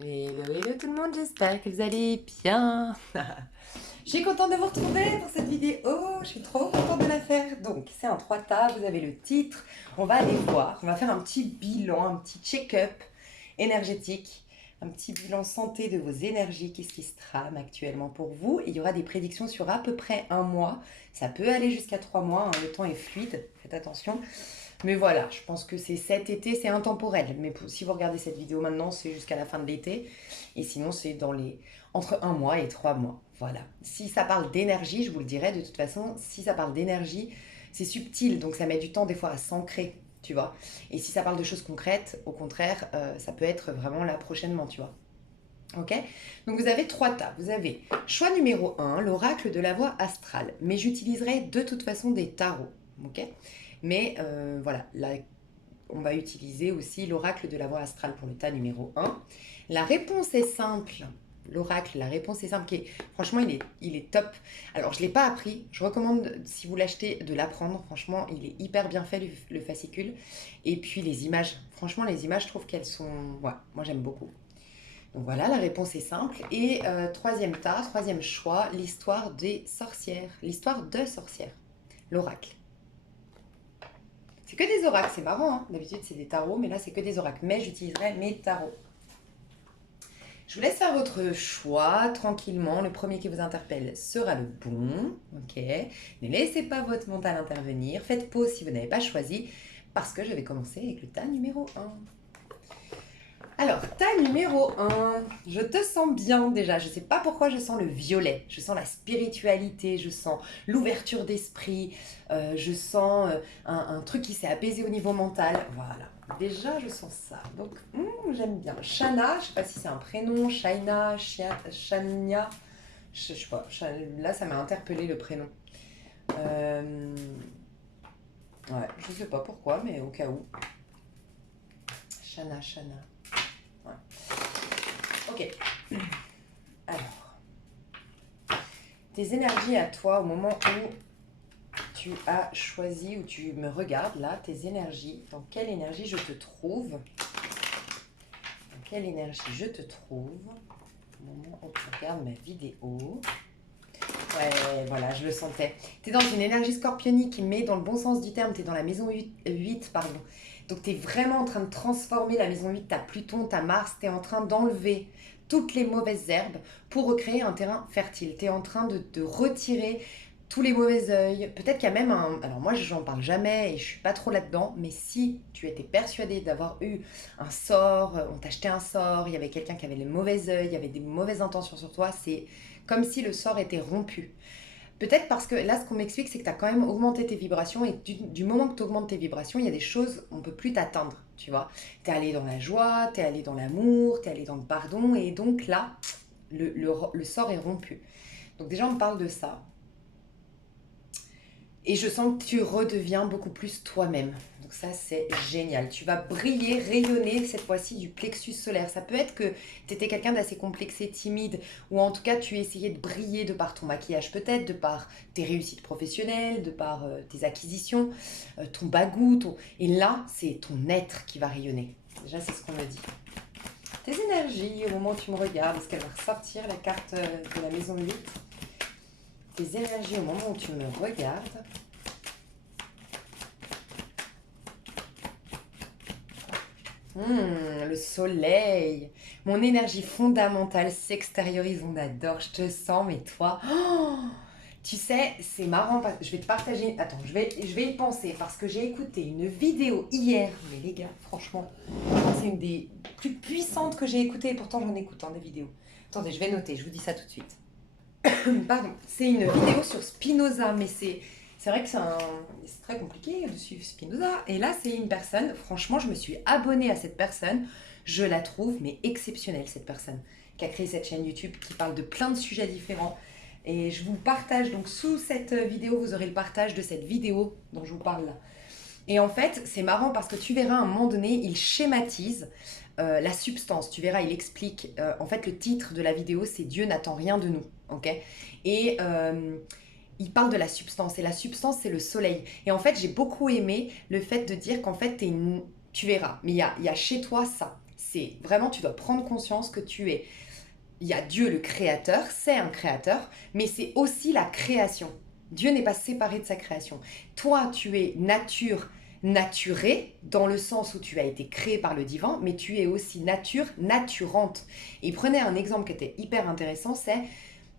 Hello, hello tout le monde, j'espère que vous allez bien. Je suis contente de vous retrouver pour cette vidéo, je suis trop contente de la faire. Donc, c'est un 3 tables, vous avez le titre, on va aller voir, on va faire un petit bilan, un petit check-up énergétique, un petit bilan santé de vos énergies, qu'est-ce qui se trame actuellement pour vous. Et il y aura des prédictions sur à peu près un mois, ça peut aller jusqu'à 3 mois, hein, le temps est fluide, faites attention. Mais voilà, je pense que c'est cet été, c'est intemporel. Mais si vous regardez cette vidéo maintenant, c'est jusqu'à la fin de l'été. Et sinon, c'est dans les entre un mois et 3 mois. Voilà. Si ça parle d'énergie, je vous le dirai de toute façon, si ça parle d'énergie, c'est subtil, donc ça met du temps des fois à s'ancrer, tu vois. Et si ça parle de choses concrètes, au contraire, ça peut être vraiment là prochainement, tu vois. Ok. Donc vous avez 3 tas. Vous avez choix numéro un, l'oracle de la voie astrale. Mais j'utiliserai de toute façon des tarots. Ok. Mais voilà, là, on va utiliser aussi l'oracle de la voie astrale pour le tas numéro un. La réponse est simple. L'oracle, la réponse est simple. Franchement, il est top. Alors, je ne l'ai pas appris. Je recommande, si vous l'achetez, de l'apprendre. Franchement, il est hyper bien fait, le fascicule. Et puis, les images. Franchement, les images, je trouve qu'elles sont... Ouais, moi, j'aime beaucoup. Donc voilà, la réponse est simple. Et troisième tas, troisième choix, l'histoire des sorcières. L'histoire de sorcières. L'oracle. C'est que des oracles, c'est marrant, hein. D'habitude c'est des tarots, mais là c'est que des oracles. Mais j'utiliserai mes tarots. Je vous laisse faire votre choix tranquillement. Le premier qui vous interpelle sera le bon. Ok. Ne laissez pas votre mental intervenir. Faites pause si vous n'avez pas choisi. Parce que je vais commencer avec le tas numéro un. Alors, tas numéro un, je te sens bien déjà. Je ne sais pas pourquoi je sens le violet. Je sens la spiritualité, je sens l'ouverture d'esprit, je sens un truc qui s'est apaisé au niveau mental. Voilà, déjà je sens ça. Donc, j'aime bien. Shana, je ne sais pas si c'est un prénom, Shaina, Shania, je sais pas. Là, ça m'a interpellé le prénom. Ouais, je sais pas pourquoi, mais au cas où. Shana, Shana. Ouais. Ok. Alors, tes énergies à toi au moment où tu as choisi, où tu me regardes là, tes énergies, dans quelle énergie je te trouve? Dans quelle énergie je te trouve au moment où tu regardes ma vidéo? Ouais, voilà, je le sentais. Tu es dans une énergie scorpionique, mais dans le bon sens du terme, tu es dans la maison 8, pardon. Donc tu es vraiment en train de transformer la maison 8, ta Pluton, ta Mars, tu es en train d'enlever toutes les mauvaises herbes pour recréer un terrain fertile. Tu es en train de retirer tous les mauvais œils. Peut-être qu'il y a même un... Alors moi, j'en parle jamais et je suis pas trop là-dedans, mais si tu étais persuadé d'avoir eu un sort, on t'a jeté un sort, il y avait quelqu'un qui avait les mauvais œils, il y avait des mauvaises intentions sur toi, c'est comme si le sort était rompu. Peut-être parce que là, ce qu'on m'explique, c'est que tu as quand même augmenté tes vibrations et du moment que tu augmentes tes vibrations, il y a des choses, on ne peut plus t'atteindre, tu vois. Tu es allé dans la joie, tu es allé dans l'amour, tu es allé dans le pardon et donc là, le sort est rompu. Donc déjà, on me parle de ça. Et je sens que tu redeviens beaucoup plus toi-même. Donc ça, c'est génial. Tu vas briller, rayonner cette fois-ci du plexus solaire. Ça peut être que tu étais quelqu'un d'assez complexé, timide, ou en tout cas, tu essayais de briller de par ton maquillage peut-être, de par tes réussites professionnelles, de par tes acquisitions, ton bagou. Et là, c'est ton être qui va rayonner. Déjà, c'est ce qu'on me dit. Tes énergies, au moment où tu me regardes, est-ce qu'elle va ressortir la carte de la maison 8? Tes énergies au moment où tu me regardes. Le soleil. Mon énergie fondamentale s'extériorise, on adore, je te sens, mais toi... oh, tu sais, c'est marrant, je vais te partager... Attends, je vais y penser, parce que j'ai écouté une vidéo hier. Mais les gars, franchement, c'est une des plus puissantes que j'ai écoutées, et pourtant j'en écoute des vidéos. Attendez, je vais noter, je vous dis ça tout de suite. Pardon, c'est une vidéo sur Spinoza, mais c'est vrai que c'est très compliqué de suivre Spinoza. Et là, c'est une personne, franchement, je me suis abonnée à cette personne. Je la trouve, mais exceptionnelle, cette personne, qui a créé cette chaîne YouTube, qui parle de plein de sujets différents. Et je vous partage, donc sous cette vidéo, vous aurez le partage de cette vidéo dont je vous parle là. Et en fait, c'est marrant parce que tu verras à un moment donné, il schématise la substance. Tu verras, il explique. En fait, le titre de la vidéo, c'est Dieu n'attend rien de nous. Ok. Et il parle de la substance. Et la substance, c'est le soleil. Et en fait, j'ai beaucoup aimé le fait de dire qu'en fait, tu verras. Mais il y a chez toi ça. c'est vraiment, tu dois prendre conscience que tu es, il y a Dieu le créateur, c'est un créateur, mais c'est aussi la création. Dieu n'est pas séparé de sa création. Toi, tu es nature naturée, dans le sens où tu as été créé par le divin, mais tu es aussi nature naturante. Et prenez un exemple qui était hyper intéressant, c'est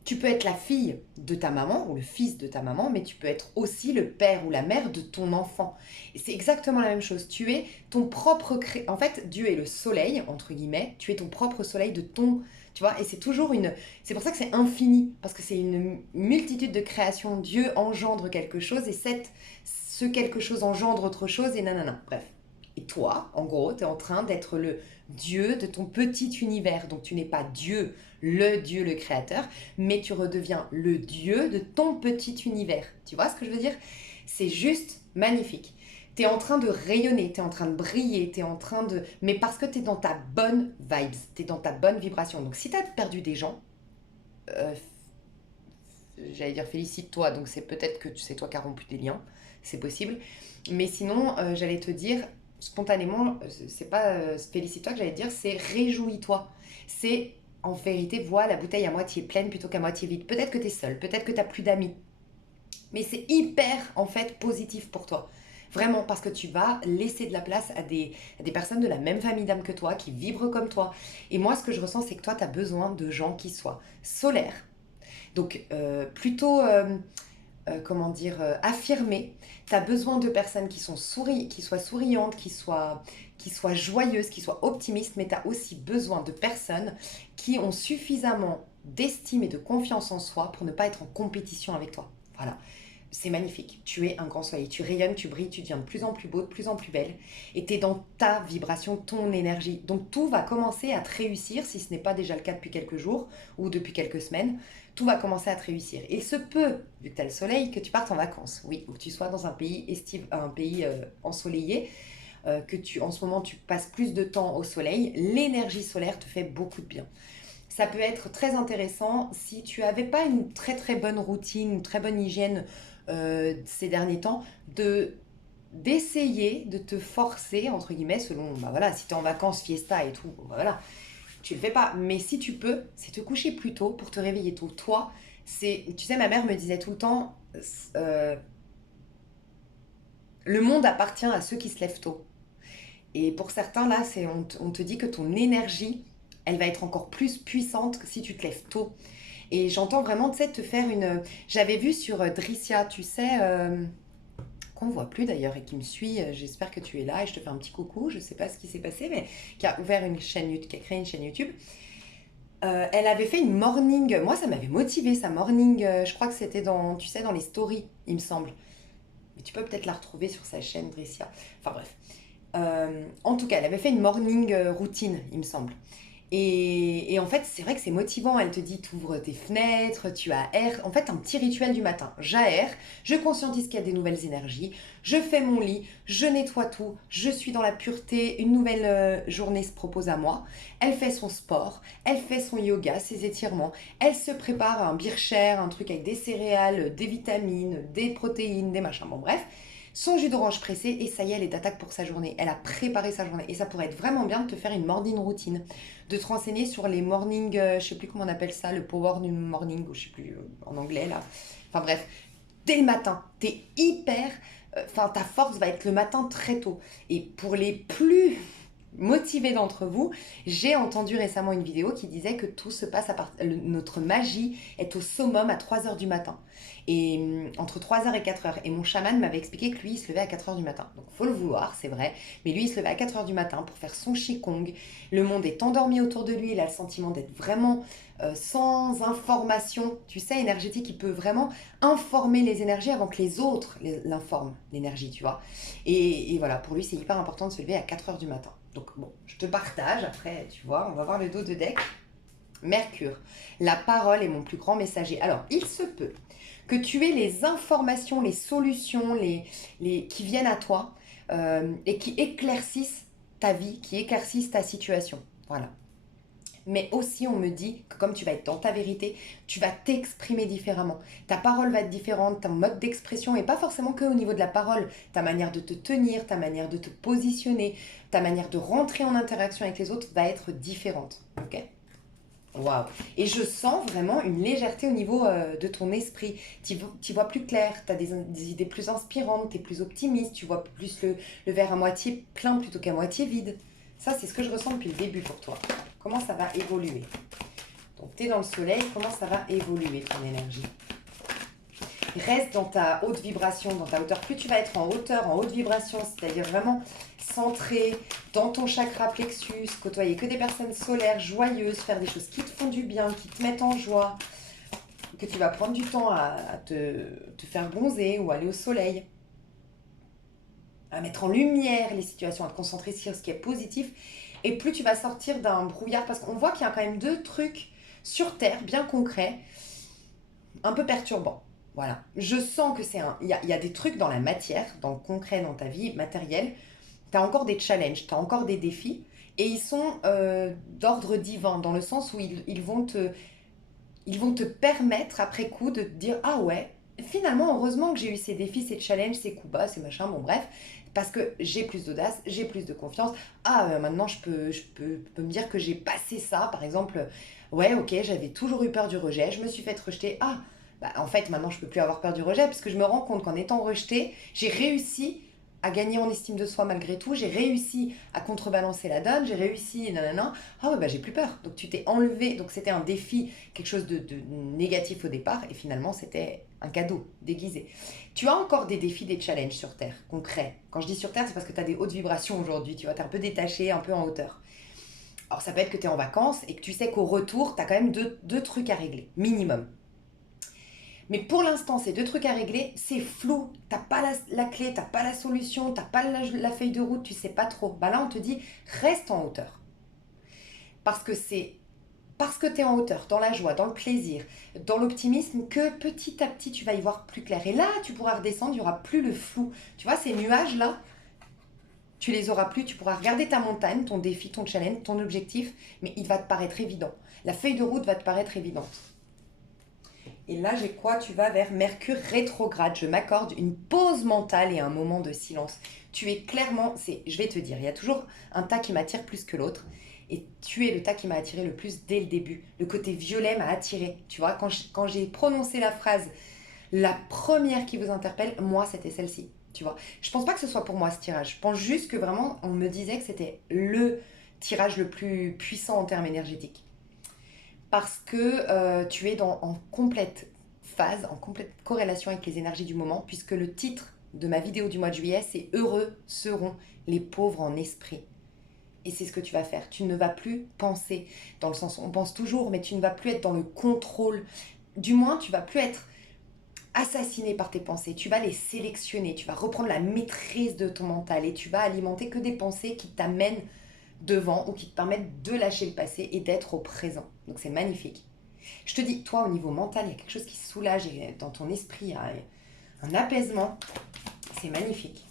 tu peux être la fille de ta maman ou le fils de ta maman, mais tu peux être aussi le père ou la mère de ton enfant. Et c'est exactement la même chose. Tu es ton propre En fait, Dieu est le soleil, entre guillemets. Tu es ton propre soleil de ton... Tu vois, et c'est toujours une... C'est pour ça que c'est infini, parce que c'est une multitude de créations. Dieu engendre quelque chose et ce quelque chose engendre autre chose et nanana. Bref. Et toi, en gros, tu es en train d'être le Dieu de ton petit univers. Donc tu n'es pas Dieu, le créateur, mais tu redeviens le Dieu de ton petit univers. Tu vois ce que je veux dire? C'est juste magnifique. Tu es en train de rayonner, tu es en train de briller, tu es en train de... Mais parce que tu es dans ta bonne vibes, tu es dans ta bonne vibration. Donc si tu as perdu des gens, euh, j'allais dire félicite-toi, donc c'est peut-être que c'est toi qui as rompu des liens, c'est possible. Mais sinon, j'allais te dire, spontanément, c'est pas félicite-toi que j'allais te dire, c'est réjouis-toi. C'est en vérité, vois la bouteille à moitié pleine plutôt qu'à moitié vide. Peut-être que tu es seul, peut-être que tu n'as plus d'amis. Mais c'est hyper, en fait, positif pour toi. Vraiment, parce que tu vas laisser de la place à des personnes de la même famille d'âme que toi, qui vibrent comme toi. Et moi, ce que je ressens, c'est que toi, tu as besoin de gens qui soient solaires. Donc, plutôt, comment dire, affirmés. Tu as besoin de personnes qui soient souriantes, qui soient joyeuses, qui soient optimistes, mais tu as aussi besoin de personnes qui ont suffisamment d'estime et de confiance en soi pour ne pas être en compétition avec toi. Voilà. C'est magnifique. Tu es un grand soleil. Tu rayonnes, tu brilles, tu deviens de plus en plus beau, de plus en plus belle. Et tu es dans ta vibration, ton énergie. Donc tout va commencer à te réussir, si ce n'est pas déjà le cas depuis quelques jours ou depuis quelques semaines. Tout va commencer à te réussir. Et il se peut, vu que tu as le soleil, que tu partes en vacances. Oui, ou que tu sois dans un pays, ensoleillé, en ce moment tu passes plus de temps au soleil. L'énergie solaire te fait beaucoup de bien. Ça peut être très intéressant si tu n'avais pas une très très bonne routine, une très bonne hygiène ces derniers temps, d'essayer de te forcer, entre guillemets, selon, bah voilà, si tu es en vacances, fiesta et tout, bah voilà, tu le fais pas. Mais si tu peux, c'est te coucher plus tôt pour te réveiller tôt. Toi, tu sais, ma mère me disait tout le temps, euh, le monde appartient à ceux qui se lèvent tôt. Et pour certains, là, on te dit que ton énergie, elle va être encore plus puissante que si tu te lèves tôt. Et j'entends vraiment, tu sais, te faire une... J'avais vu sur Dricia, tu sais, qu'on voit plus d'ailleurs et qui me suit, j'espère que tu es là et je te fais un petit coucou, je sais pas ce qui s'est passé, mais qui a ouvert une chaîne YouTube, qui a créé une chaîne YouTube. Elle avait fait une morning, moi ça m'avait motivé sa morning, je crois que c'était dans, tu sais, dans les stories, il me semble. Mais tu peux peut-être la retrouver sur sa chaîne Dricia. Enfin bref. En tout cas, elle avait fait une morning routine, il me semble. Et en fait, c'est vrai que c'est motivant. Elle te dit, tu ouvres tes fenêtres, tu aères. En fait, un petit rituel du matin. J'aère, je conscientise qu'il y a des nouvelles énergies, je fais mon lit, je nettoie tout, je suis dans la pureté, une nouvelle journée se propose à moi. Elle fait son sport, elle fait son yoga, ses étirements, elle se prépare un bircher, un truc avec des céréales, des vitamines, des protéines, des machins. Bon, bref, son jus d'orange pressé et ça y est, elle est d'attaque pour sa journée. Elle a préparé sa journée et ça pourrait être vraiment bien de te faire une morning routine, de te renseigner sur les morning, je sais plus comment on appelle ça, le power du morning, ou je sais plus en anglais là. Enfin bref, dès le matin, t'es hyper, enfin ta force va être le matin très tôt. Et pour les plus motivés d'entre vous, j'ai entendu récemment une vidéo qui disait que tout se passe notre magie est au summum à 3 heures du matin. Et entre 3 heures et 4 heures. Et mon chaman m'avait expliqué que lui, il se levait à 4 heures du matin. Donc, faut le vouloir, c'est vrai. Mais lui, il se levait à 4 heures du matin pour faire son qigong. Le monde est endormi autour de lui. Il a le sentiment d'être vraiment sans information, tu sais, énergétique. Il peut vraiment informer les énergies avant que les autres l'informent, l'énergie, tu vois. Et voilà, pour lui, c'est hyper important de se lever à 4 heures du matin. Donc, bon, je te partage. Après, tu vois, on va voir le dos de deck. Mercure, la parole est mon plus grand messager. Alors, il se peut que tu aies les informations, les solutions qui viennent à toi et qui éclaircissent ta vie, qui éclaircissent ta situation. Voilà. Mais aussi, on me dit que comme tu vas être dans ta vérité, tu vas t'exprimer différemment. Ta parole va être différente, ton mode d'expression, et pas forcément que au niveau de la parole. Ta manière de te tenir, ta manière de te positionner, ta manière de rentrer en interaction avec les autres va être différente. Ok? Waouh! Et je sens vraiment une légèreté au niveau de ton esprit. Tu vois plus clair, tu as des idées plus inspirantes, tu es plus optimiste, tu vois plus le verre à moitié plein plutôt qu'à moitié vide. Ça, c'est ce que je ressens depuis le début pour toi. Comment ça va évoluer? Donc, tu es dans le soleil, comment ça va évoluer ton énergie? Reste dans ta haute vibration, dans ta hauteur. Plus tu vas être en hauteur, en haute vibration, c'est-à-dire vraiment centré dans ton chakra plexus, côtoyer que des personnes solaires, joyeuses, faire des choses qui te font du bien, qui te mettent en joie, que tu vas prendre du temps à te faire bronzer ou aller au soleil, à mettre en lumière les situations, à te concentrer sur ce qui est positif. Et plus tu vas sortir d'un brouillard, parce qu'on voit qu'il y a quand même deux trucs sur Terre, bien concrets, un peu perturbants. Voilà, je sens que il y a des trucs dans la matière, dans le concret, dans ta vie matérielle. Tu as encore des challenges, tu as encore des défis, et ils sont d'ordre divin, dans le sens où ils vont te permettre après coup de te dire ah ouais, finalement heureusement que j'ai eu ces défis, ces challenges, ces coups bas, ces machins, bon bref, parce que j'ai plus d'audace, j'ai plus de confiance. Ah maintenant je peux me dire que j'ai passé ça, par exemple, ouais ok j'avais toujours eu peur du rejet, je me suis fait rejeter, ah bah en fait maintenant je peux plus avoir peur du rejet parce que je me rends compte qu'en étant rejetée, j'ai réussi à gagner en estime de soi malgré tout, j'ai réussi à contrebalancer la donne, j'ai réussi, nanana, ah ouais, bah j'ai plus peur. Donc tu t'es enlevé, donc c'était un défi, quelque chose de négatif au départ, et finalement c'était un cadeau déguisé. Tu as encore des défis, des challenges sur Terre, concrets. Quand je dis sur Terre, c'est parce que tu as des hautes vibrations aujourd'hui, tu vois, tu es un peu détaché, un peu en hauteur. Alors ça peut être que tu es en vacances et que tu sais qu'au retour, tu as quand même deux trucs à régler, minimum. Mais pour l'instant, ces deux trucs à régler, c'est flou. T'as pas la clé, t'as pas la solution, t'as pas la feuille de route, tu sais pas trop. Bah là, on te dit, reste en hauteur. Parce que c'est parce que tu es en hauteur, dans la joie, dans le plaisir, dans l'optimisme, que petit à petit, tu vas y voir plus clair. Et là, tu pourras redescendre, il n'y aura plus le flou. Tu vois, ces nuages-là, tu les auras plus. Tu pourras regarder ta montagne, ton défi, ton challenge, ton objectif, mais il va te paraître évident. La feuille de route va te paraître évidente. Et là, j'ai quoi? Tu vas vers Mercure rétrograde. Je m'accorde une pause mentale et un moment de silence. Tu es clairement, je vais te dire, il y a toujours un tas qui m'attire plus que l'autre. Et tu es le tas qui m'a attiré le plus dès le début. Le côté violet m'a attiré. Tu vois, quand j'ai prononcé la phrase, la première qui vous interpelle, moi, c'était celle-ci. Tu vois, je pense pas que ce soit pour moi ce tirage. Je pense juste que vraiment, on me disait que c'était le tirage le plus puissant en termes énergétiques parce que tu es en complète phase, en complète corrélation avec les énergies du moment, puisque le titre de ma vidéo du mois de juillet, c'est Heureux seront les pauvres en esprit. Et c'est ce que tu vas faire. Tu ne vas plus penser, dans le sens où on pense toujours, mais tu ne vas plus être dans le contrôle. Du moins, tu vas plus être assassiné par tes pensées. Tu vas les sélectionner, tu vas reprendre la maîtrise de ton mental et tu vas alimenter que des pensées qui t'amènent devant ou qui te permettent de lâcher le passé et d'être au présent. Donc c'est magnifique. Je te dis, toi au niveau mental, il y a quelque chose qui soulage et dans ton esprit, il y a un apaisement. C'est magnifique.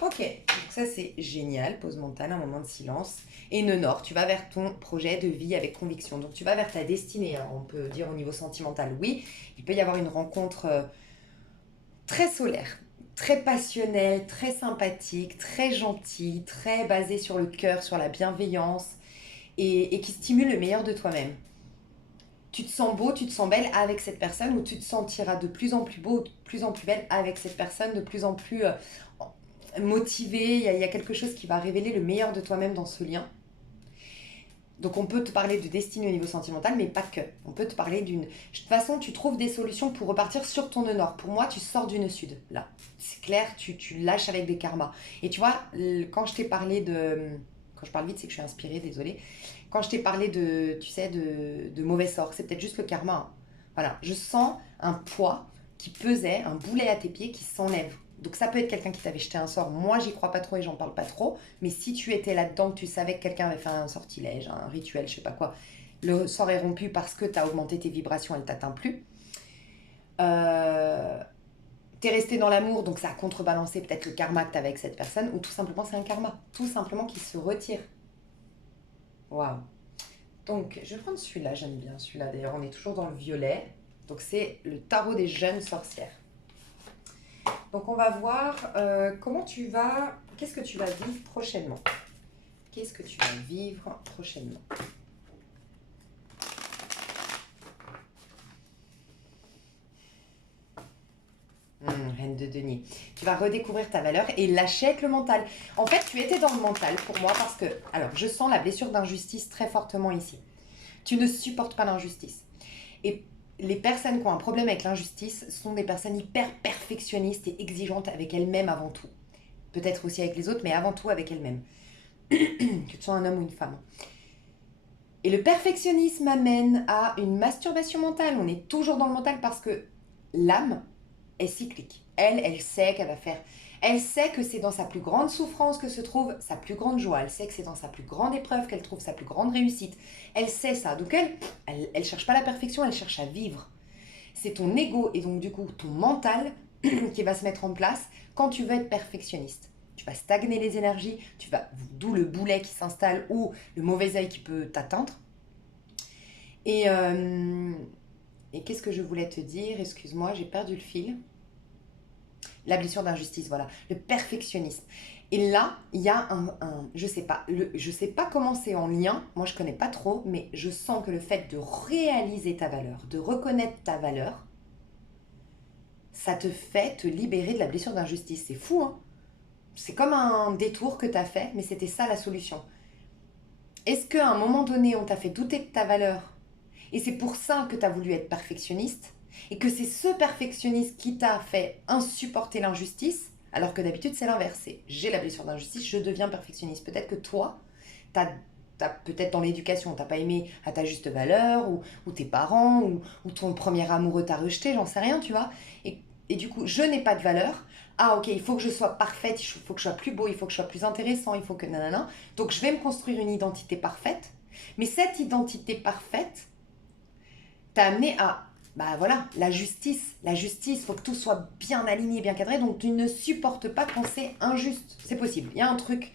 Ok, donc ça c'est génial, pause mentale, un moment de silence. Et nœud nord, tu vas vers ton projet de vie avec conviction. Donc tu vas vers ta destinée, hein. On peut dire au niveau sentimental, oui. Il peut y avoir une rencontre très solaire, très passionnelle, très sympathique, très gentille, très basée sur le cœur, sur la bienveillance et qui stimule le meilleur de toi-même. Tu te sens beau, tu te sens belle avec cette personne ou tu te sentiras de plus en plus beau, de plus en plus belle avec cette personne, de plus en plus motivé. Il y a quelque chose qui va révéler le meilleur de toi-même dans ce lien. Donc on peut te parler de destinée au niveau sentimental, mais pas que. On peut te parler d'une... De toute façon, tu trouves des solutions pour repartir sur ton nœud nord. Pour moi, tu sors du nœud sud, là. C'est clair, tu lâches avec des karmas. Et tu vois, quand je t'ai parlé de... Quand je parle vite, c'est que je suis inspirée, désolée. Quand je t'ai parlé de, tu sais, de mauvais sort, c'est peut-être juste le karma, hein. Voilà, je sens un poids qui pesait, un boulet à tes pieds qui s'enlève. Donc ça peut être quelqu'un qui t'avait jeté un sort. Moi, j'y crois pas trop et j'en parle pas trop. Mais si tu étais là-dedans, que tu savais que quelqu'un avait fait un sortilège, un rituel, je sais pas quoi, le sort est rompu parce que tu as augmenté tes vibrations, elle t'atteint plus. Euh, T'es resté dans l'amour, donc ça a contrebalancé peut-être le karma que t'avais avec cette personne, ou tout simplement c'est un karma, tout simplement qui se retire. Waouh. Donc, je vais prendre celui-là, j'aime bien celui-là. D'ailleurs, on est toujours dans le violet. Donc, c'est le tarot des jeunes sorcières. Donc, on va voir comment tu vas... Qu'est-ce que tu vas vivre prochainement? Qu'est-ce que tu vas vivre prochainement? Reine de denier. Tu vas redécouvrir ta valeur et lâcher avec le mental. En fait, tu étais dans le mental pour moi parce que... Alors, je sens la blessure d'injustice très fortement ici. Tu ne supportes pas l'injustice. Et les personnes qui ont un problème avec l'injustice sont des personnes hyper perfectionnistes et exigeantes avec elles-mêmes avant tout. Peut-être aussi avec les autres, mais avant tout avec elles-mêmes. Que tu sois un homme ou une femme. Et le perfectionnisme amène à une masturbation mentale. On est toujours dans le mental parce que l'âme est cyclique. Elle sait qu'elle va faire... Elle sait que c'est dans sa plus grande souffrance que se trouve sa plus grande joie. Elle sait que c'est dans sa plus grande épreuve qu'elle trouve sa plus grande réussite. Elle sait ça. Donc elle cherche pas la perfection, elle cherche à vivre. C'est ton ego et donc du coup ton mental qui va se mettre en place quand tu veux être perfectionniste. Tu vas stagner les énergies, d'où le boulet qui s'installe ou le mauvais œil qui peut t'atteindre. Et qu'est-ce que je voulais te dire? Excuse-moi, j'ai perdu le fil. La blessure d'injustice, voilà. Le perfectionnisme. Et là, il y a je sais pas, je sais pas comment c'est en lien, moi je connais pas trop, mais je sens que le fait de réaliser ta valeur, de reconnaître ta valeur, ça te fait te libérer de la blessure d'injustice. C'est fou, hein? C'est comme un détour que tu as fait, mais c'était ça la solution. Est-ce qu'à un moment donné, on t'a fait douter de ta valeur et c'est pour ça que tu as voulu être perfectionniste et que c'est ce perfectionniste qui t'a fait insupporter l'injustice, alors que d'habitude c'est l'inverse. J'ai la blessure d'injustice, je deviens perfectionniste. Peut-être que toi, peut-être dans l'éducation, t'as pas aimé à ta juste valeur, ou tes parents, ou ton premier amoureux t'a rejeté, j'en sais rien, tu vois. Et du coup, je n'ai pas de valeur. Ah ok, il faut que je sois parfaite, il faut que je sois plus beau, il faut que je sois plus intéressant, il faut que nanana. Donc je vais me construire une identité parfaite. Mais cette identité parfaite t'a amené à, bah voilà, la justice. La justice, il faut que tout soit bien aligné, bien cadré. Donc tu ne supportes pas quand c'est injuste. C'est possible. Il y a un truc.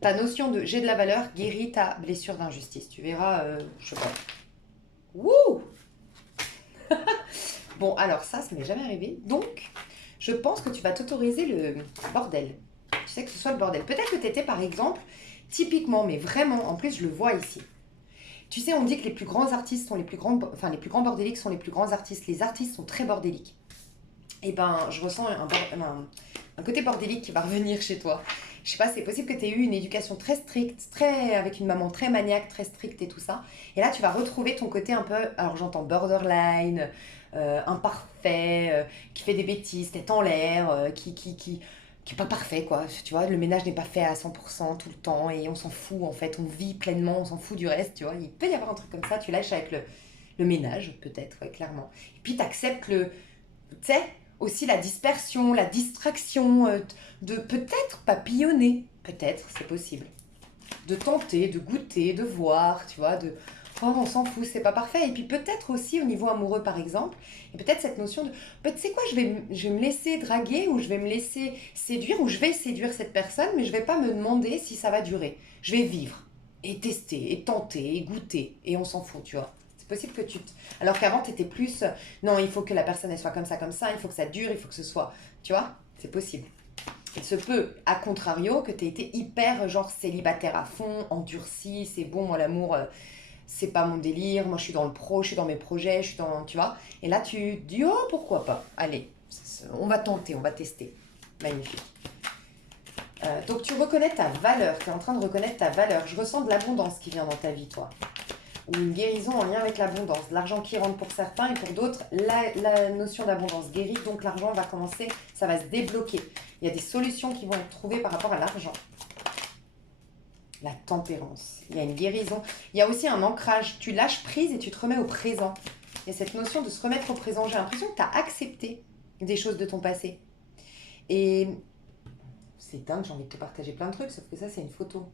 Ta notion de j'ai de la valeur guérit ta blessure d'injustice. Tu verras, je sais pas. Wouh! Bon, alors ça m'est jamais arrivé. Donc, je pense que tu vas t'autoriser le bordel. Tu sais que ce soit le bordel. Peut-être que tu étais, par exemple, typiquement, mais vraiment, en plus, je le vois ici. Tu sais, on dit que les plus grands artistes sont les plus grands... Enfin, les plus grands bordéliques sont les plus grands artistes. Les artistes sont très bordéliques. Et ben, je ressens un côté bordélique qui va revenir chez toi. Je sais pas, c'est possible que tu aies eu une éducation très stricte, avec une maman très maniaque, très stricte et tout ça. Et là, tu vas retrouver ton côté un peu, alors j'entends borderline, imparfait, qui fait des bêtises, tête en l'air, qui est pas parfait, quoi. Tu vois, le ménage n'est pas fait à 100% tout le temps et on s'en fout, en fait. On vit pleinement, on s'en fout du reste, tu vois. Il peut y avoir un truc comme ça, tu lâches avec le ménage, peut-être, ouais, clairement. Et puis, tu acceptes tu sais, aussi la dispersion, la distraction, de peut-être papillonner, peut-être, c'est possible. De tenter, de goûter, de voir, tu vois, oh, on s'en fout, c'est pas parfait. Et puis peut-être aussi au niveau amoureux, par exemple, et peut-être cette notion de, bah, tu sais quoi, je vais me laisser draguer, ou je vais me laisser séduire, ou je vais séduire cette personne, mais je vais pas me demander si ça va durer. Je vais vivre, et tester, et tenter, et goûter, et on s'en fout, tu vois. Possible que Alors qu'avant, tu étais plus... Non, il faut que la personne elle soit comme ça, il faut que ça dure, il faut que ce soit... Tu vois, c'est possible. Il se peut, à contrario, que tu aies été hyper, genre, célibataire à fond, endurci, c'est bon, moi, l'amour, c'est pas mon délire, moi, je suis dans le pro, je suis dans mes projets, je suis dans... Tu vois. Et là, tu dis, oh, pourquoi pas. Allez, on va tenter, on va tester. Magnifique. Donc, tu reconnais ta valeur, tu es en train de reconnaître ta valeur. Je ressens de l'abondance qui vient dans ta vie, toi. Ou une guérison en lien avec l'abondance. De l'argent qui rentre pour certains et pour d'autres, la notion d'abondance guérit, donc l'argent va commencer, ça va se débloquer. Il y a des solutions qui vont être trouvées par rapport à l'argent. La tempérance, il y a une guérison. Il y a aussi un ancrage, tu lâches prise et tu te remets au présent. Il y a cette notion de se remettre au présent. J'ai l'impression que tu as accepté des choses de ton passé. Et c'est dingue, j'ai envie de te partager plein de trucs, sauf que ça c'est une photo.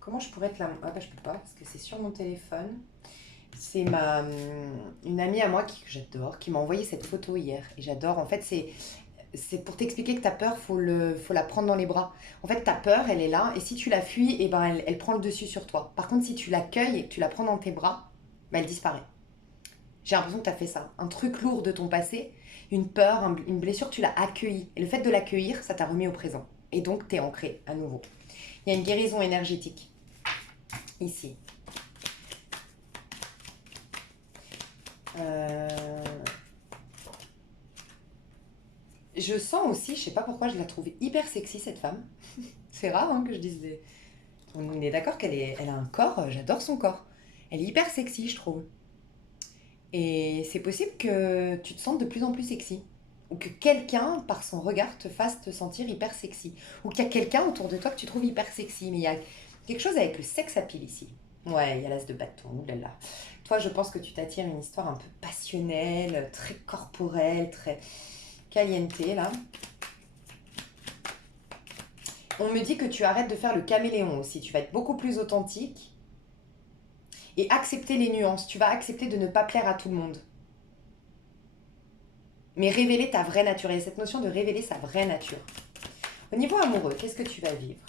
Comment je pourrais te la... Ah bah je peux pas, parce que c'est sur mon téléphone. C'est une amie à moi que j'adore, qui m'a envoyé cette photo hier. Et j'adore, en fait, c'est pour t'expliquer que ta peur, faut la prendre dans les bras. En fait, ta peur, elle est là, et si tu la fuis, et ben elle prend le dessus sur toi. Par contre, si tu l'accueilles et que tu la prends dans tes bras, ben elle disparaît. J'ai l'impression que tu as fait ça. Un truc lourd de ton passé, une peur, une blessure, tu l'as accueilli. Et le fait de l'accueillir, ça t'a remis au présent. Et donc, tu es ancré à nouveau. Il y a une guérison énergétique ici. Je sens aussi, je sais pas pourquoi, je la trouve hyper sexy cette femme. C'est rare hein, que je dise des... On est d'accord elle a un corps, j'adore son corps. Elle est hyper sexy, je trouve. Et c'est possible que tu te sentes de plus en plus sexy. Ou que quelqu'un, par son regard, te fasse te sentir hyper sexy. Ou qu'il y a quelqu'un autour de toi que tu trouves hyper sexy. Mais il y a quelque chose avec le sex appeal ici. Ouais, il y a l'as de bâton, oulala. Toi, je pense que tu t'attires une histoire un peu passionnelle, très corporelle, très caliente, là. On me dit que tu arrêtes de faire le caméléon aussi. Tu vas être beaucoup plus authentique et accepter les nuances. Tu vas accepter de ne pas plaire à tout le monde. Mais révéler ta vraie nature. Et cette notion de révéler sa vraie nature. Au niveau amoureux, qu'est-ce que tu vas vivre?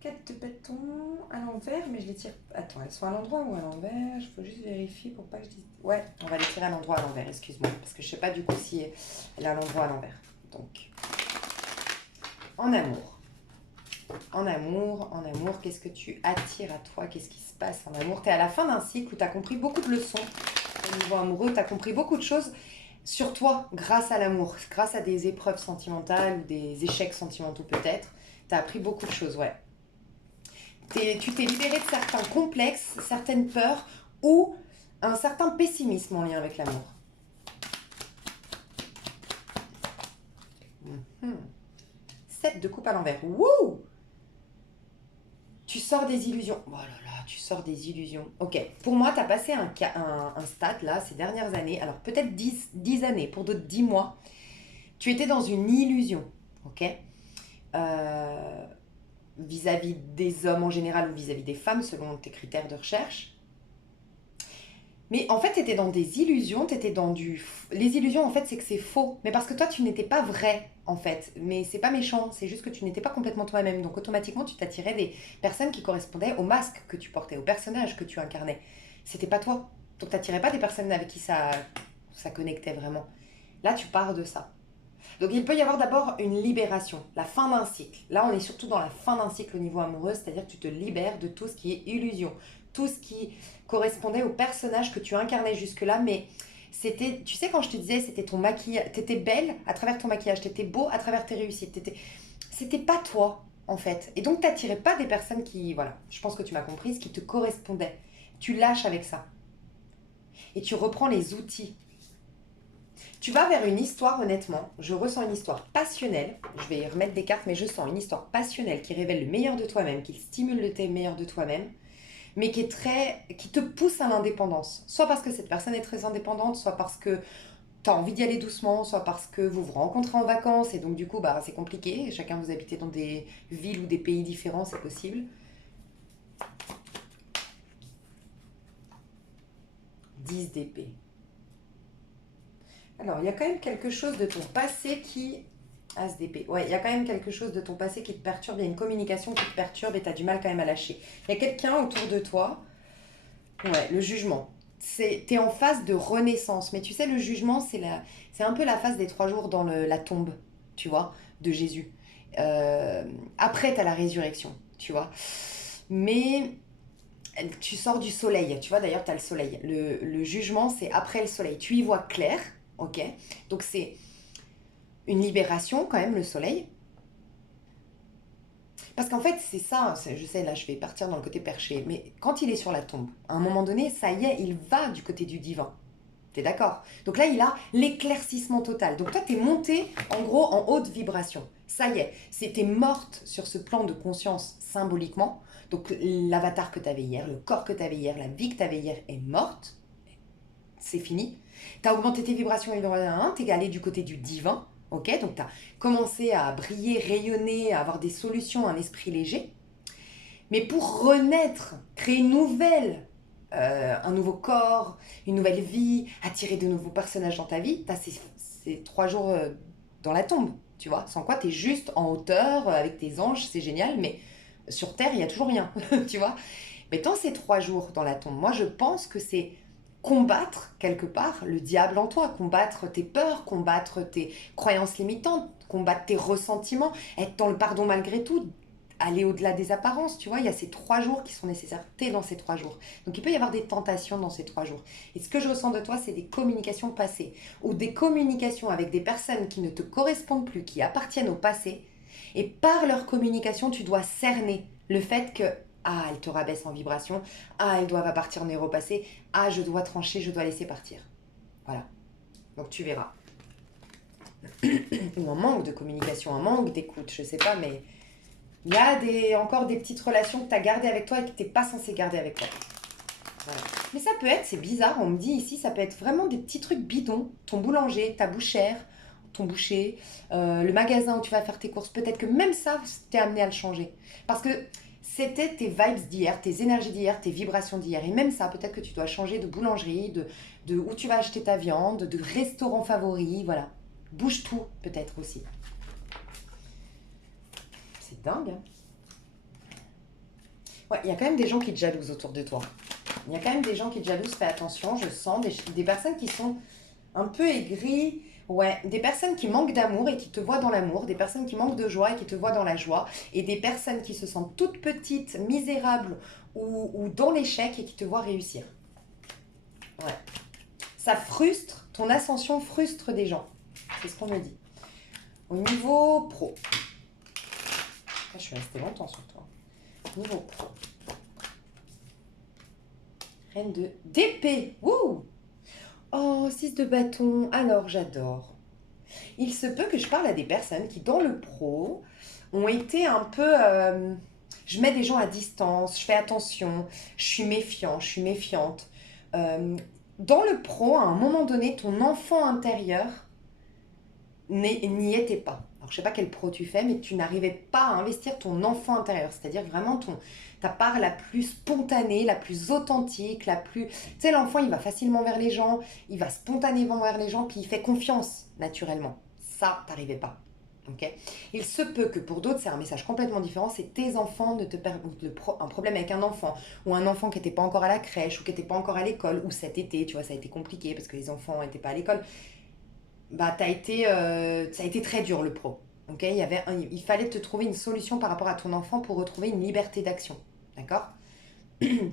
4 de bâton à l'envers, mais je les tire... Attends, elles sont à l'endroit ou à l'envers? Il faut juste vérifier pour pas que je dise... Ouais, on va les tirer à l'endroit à l'envers, excuse-moi. Parce que je sais pas du coup si elle est à l'endroit à l'envers. Donc, en amour. En amour, qu'est-ce que tu attires à toi? Qu'est-ce qui se passe en amour? Tu es à la fin d'un cycle où tu as compris beaucoup de leçons. Au niveau amoureux, tu as compris beaucoup de choses sur toi grâce à l'amour, grâce à des épreuves sentimentales ou des échecs sentimentaux peut-être. Tu as appris beaucoup de choses, ouais. Tu t'es libéré de certains complexes, certaines peurs ou un certain pessimisme en lien avec l'amour. 7 de coupe à l'envers. Wouh! Tu sors des illusions. Oh là là, tu sors des illusions. Ok, pour moi, tu as passé un stade là, ces dernières années, alors peut-être 10 années, pour d'autres 10 mois. Tu étais dans une illusion, ok euh, vis-à-vis des hommes en général ou vis-à-vis des femmes, selon tes critères de recherche. Mais en fait, tu étais dans des illusions, tu étais dans du... Les illusions, en fait, c'est que c'est faux. Mais parce que toi, tu n'étais pas vrai, en fait. Mais c'est pas méchant, c'est juste que tu n'étais pas complètement toi-même. Donc automatiquement, tu t'attirais des personnes qui correspondaient au masque que tu portais, au personnage que tu incarnais. C'était pas toi. Donc t'attirais pas des personnes avec qui ça connectait vraiment. Là, tu pars de ça. Donc il peut y avoir d'abord une libération, la fin d'un cycle. Là, on est surtout dans la fin d'un cycle au niveau amoureux, c'est-à-dire que tu te libères de tout ce qui est illusion, tout ce qui correspondait au personnage que tu incarnais jusque-là, mais c'était, tu sais quand je te disais, c'était ton maquillage, t'étais belle à travers ton maquillage, t'étais beau à travers tes réussites, c'était pas toi en fait. Et donc t'attirais pas des personnes qui, voilà, je pense que tu m'as comprise, qui te correspondaient. Tu lâches avec ça. Et tu reprends les outils. Tu vas vers une histoire, honnêtement, je ressens une histoire passionnelle, je vais y remettre des cartes, mais je sens une histoire passionnelle qui révèle le meilleur de toi-même, qui stimule le meilleur de toi-même, mais qui te pousse à l'indépendance. Soit parce que cette personne est très indépendante, soit parce que tu as envie d'y aller doucement, soit parce que vous vous rencontrez en vacances, et donc du coup, bah, c'est compliqué, chacun vous habitez dans des villes ou des pays différents, c'est possible. 10 d'épée. Alors, il y a quand même quelque chose de ton passé qui... As d'épée. Ouais, il y a quand même quelque chose de ton passé qui te perturbe. Il y a une communication qui te perturbe et tu as du mal quand même à lâcher. Il y a quelqu'un autour de toi. Ouais, le jugement. T'es en phase de renaissance. Mais tu sais, le jugement, c'est un peu la phase des 3 jours dans la tombe, tu vois, de Jésus. Après, tu as la résurrection, tu vois. Mais tu sors du soleil, tu vois, d'ailleurs, tu as le soleil. Le jugement, c'est après le soleil. Tu y vois clair, ok? Donc, c'est une libération, quand même, le soleil. Parce qu'en fait, c'est ça, je sais, là, je vais partir dans le côté perché, mais quand il est sur la tombe, à un moment donné, ça y est, il va du côté du divin. T'es d'accord? Donc là, il a l'éclaircissement total. Donc toi, t'es monté, en gros, en haute vibration. Ça y est, t'es morte sur ce plan de conscience symboliquement. Donc l'avatar que t'avais hier, le corps que t'avais hier, la vie que t'avais hier est morte. C'est fini. T'as augmenté tes vibrations, t'es allé du côté du divin. Ok, donc tu as commencé à briller, rayonner, à avoir des solutions, un esprit léger. Mais pour renaître, créer une nouvelle un nouveau corps, une nouvelle vie, attirer de nouveaux personnages dans ta vie, tu as ces 3 jours dans la tombe, tu vois. Sans quoi, tu es juste en hauteur avec tes anges, c'est génial, mais sur Terre, il y a toujours rien, tu vois. Mais dans ces 3 jours dans la tombe, moi, je pense que c'est combattre quelque part le diable en toi, combattre tes peurs, combattre tes croyances limitantes, combattre tes ressentiments, être dans le pardon malgré tout, aller au-delà des apparences, tu vois, il y a ces 3 jours qui sont nécessaires, t'es dans ces 3 jours. Donc il peut y avoir des tentations dans ces 3 jours. Et ce que je ressens de toi, c'est des communications passées, ou des communications avec des personnes qui ne te correspondent plus, qui appartiennent au passé, et par leur communication, tu dois cerner le fait que, ah, elles te rabaissent en vibration, ah, elles doivent partir en héros passé, ah, je dois trancher, je dois laisser partir. Voilà. Donc tu verras. Ou un manque de communication, un manque d'écoute, je sais pas, mais il y a encore des petites relations que tu as gardées avec toi et que tu n'es pas censé garder avec toi. Voilà. Mais ça peut être, c'est bizarre, on me dit ici, ça peut être vraiment des petits trucs bidons. Ton boulanger, ta bouchère, ton boucher, le magasin où tu vas faire tes courses. Peut-être que même ça, t'es amené à le changer. Parce que c'était tes vibes d'hier, tes énergies d'hier, tes vibrations d'hier. Et même ça, peut-être que tu dois changer de boulangerie, de où tu vas acheter ta viande, de restaurant favori, voilà. Bouge tout, peut-être aussi. C'est dingue, hein. Ouais, il y a quand même des gens qui te jalousent autour de toi. Il y a quand même des gens qui te jalousent, fais attention, je sens des personnes qui sont un peu aigries, ouais, des personnes qui manquent d'amour et qui te voient dans l'amour, des personnes qui manquent de joie et qui te voient dans la joie, et des personnes qui se sentent toutes petites, misérables ou dans l'échec et qui te voient réussir. Ouais. Ça frustre, ton ascension frustre des gens. C'est ce qu'on me dit. Au niveau pro. Là, je suis restée longtemps sur toi. Niveau pro. Reine de d'épée. Wouh! Oh, 6 de bâton. Alors, j'adore. Il se peut que je parle à des personnes qui, dans le pro, ont été un peu... je mets des gens à distance, je fais attention, je suis méfiant, je suis méfiante. Dans le pro, à un moment donné, ton enfant intérieur n'y était pas. Alors, je sais pas quel pro tu fais, mais tu n'arrivais pas à investir ton enfant intérieur, c'est-à-dire vraiment ta part la plus spontanée, la plus authentique, la plus... Tu sais, l'enfant, il va facilement vers les gens, il va spontanément vers les gens, puis il fait confiance naturellement. Ça, t'arrivais pas. Okay. Il se peut que pour d'autres, c'est un message complètement différent, c'est tes enfants ne te un problème avec un enfant, ou un enfant qui n'était pas encore à la crèche, ou qui n'était pas encore à l'école, ou cet été, tu vois, ça a été compliqué parce que les enfants n'étaient pas à l'école. Bah, ça a été très dur le pro. Okay, il fallait te trouver une solution par rapport à ton enfant pour retrouver une liberté d'action. D'accord?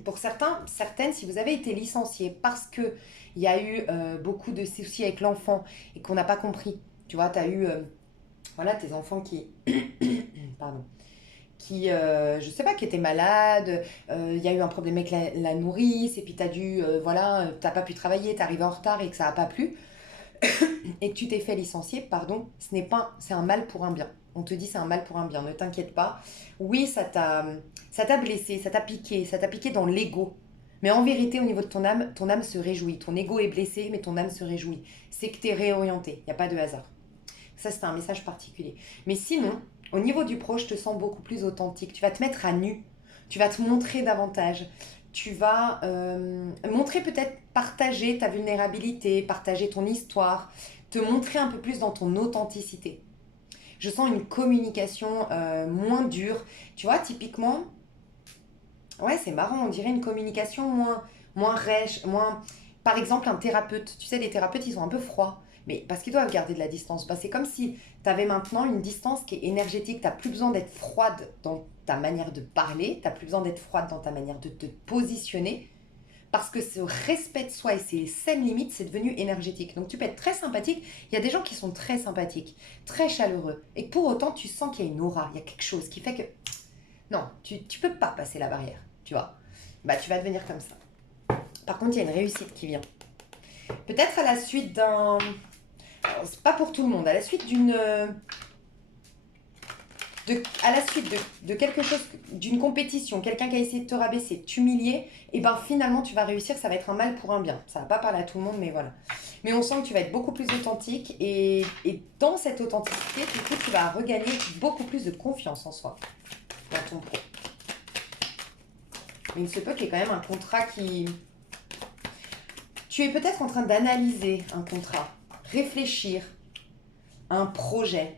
Pour certaines, si vous avez été licencié parce qu'il y a eu beaucoup de soucis avec l'enfant et qu'on n'a pas compris, tu vois, tu as eu voilà, tes enfants qui, pardon, qui, je sais pas, qui étaient malades, il y a eu un problème avec la nourrice, et puis tu as dû, voilà, t'as pas pu travailler, t'es arrivé en retard et que ça n'a pas plu, et que tu t'es fait licencier, pardon, c'est un mal pour un bien. On te dit c'est un mal pour un bien, ne t'inquiète pas. Oui, ça t'a blessé, ça t'a piqué dans l'ego. Mais en vérité, au niveau de ton âme se réjouit. Ton ego est blessé, mais ton âme se réjouit. C'est que tu es réorienté, il n'y a pas de hasard. Ça, c'est un message particulier. Mais sinon, au niveau du pro, je te sens beaucoup plus authentique. Tu vas te mettre à nu, tu vas te montrer davantage. Tu vas montrer peut-être, partager ta vulnérabilité, partager ton histoire, te montrer un peu plus dans ton authenticité. Je sens une communication moins dure. Tu vois, typiquement, ouais, c'est marrant, on dirait une communication moins rêche, moins... Par exemple, un thérapeute. Tu sais, les thérapeutes, ils sont un peu froids. Mais parce qu'ils doivent garder de la distance. Bah, c'est comme si tu avais maintenant une distance qui est énergétique. Tu n'as plus besoin d'être froide dans ta manière de parler. Tu n'as plus besoin d'être froide dans ta manière de te positionner. Parce que ce respect de soi et ces saines limites, c'est devenu énergétique. Donc tu peux être très sympathique. Il y a des gens qui sont très sympathiques, très chaleureux. Et pour autant, tu sens qu'il y a une aura, il y a quelque chose qui fait que... Non, tu ne peux pas passer la barrière, tu vois. Bah, tu vas devenir comme ça. Par contre, il y a une réussite qui vient. Peut-être à la suite d'un... C'est pas pour tout le monde. À la suite à la suite de quelque chose, d'une compétition, quelqu'un qui a essayé de te rabaisser, de t'humilier, et ben finalement tu vas réussir, ça va être un mal pour un bien. Ça va pas parler à tout le monde, mais voilà. Mais on sent que tu vas être beaucoup plus authentique, et dans cette authenticité, du coup, tu vas regagner beaucoup plus de confiance en soi, dans ton pro. Mais il se peut qu'il y ait quand même un contrat Tu es peut-être en train d'analyser un contrat, réfléchir à un projet.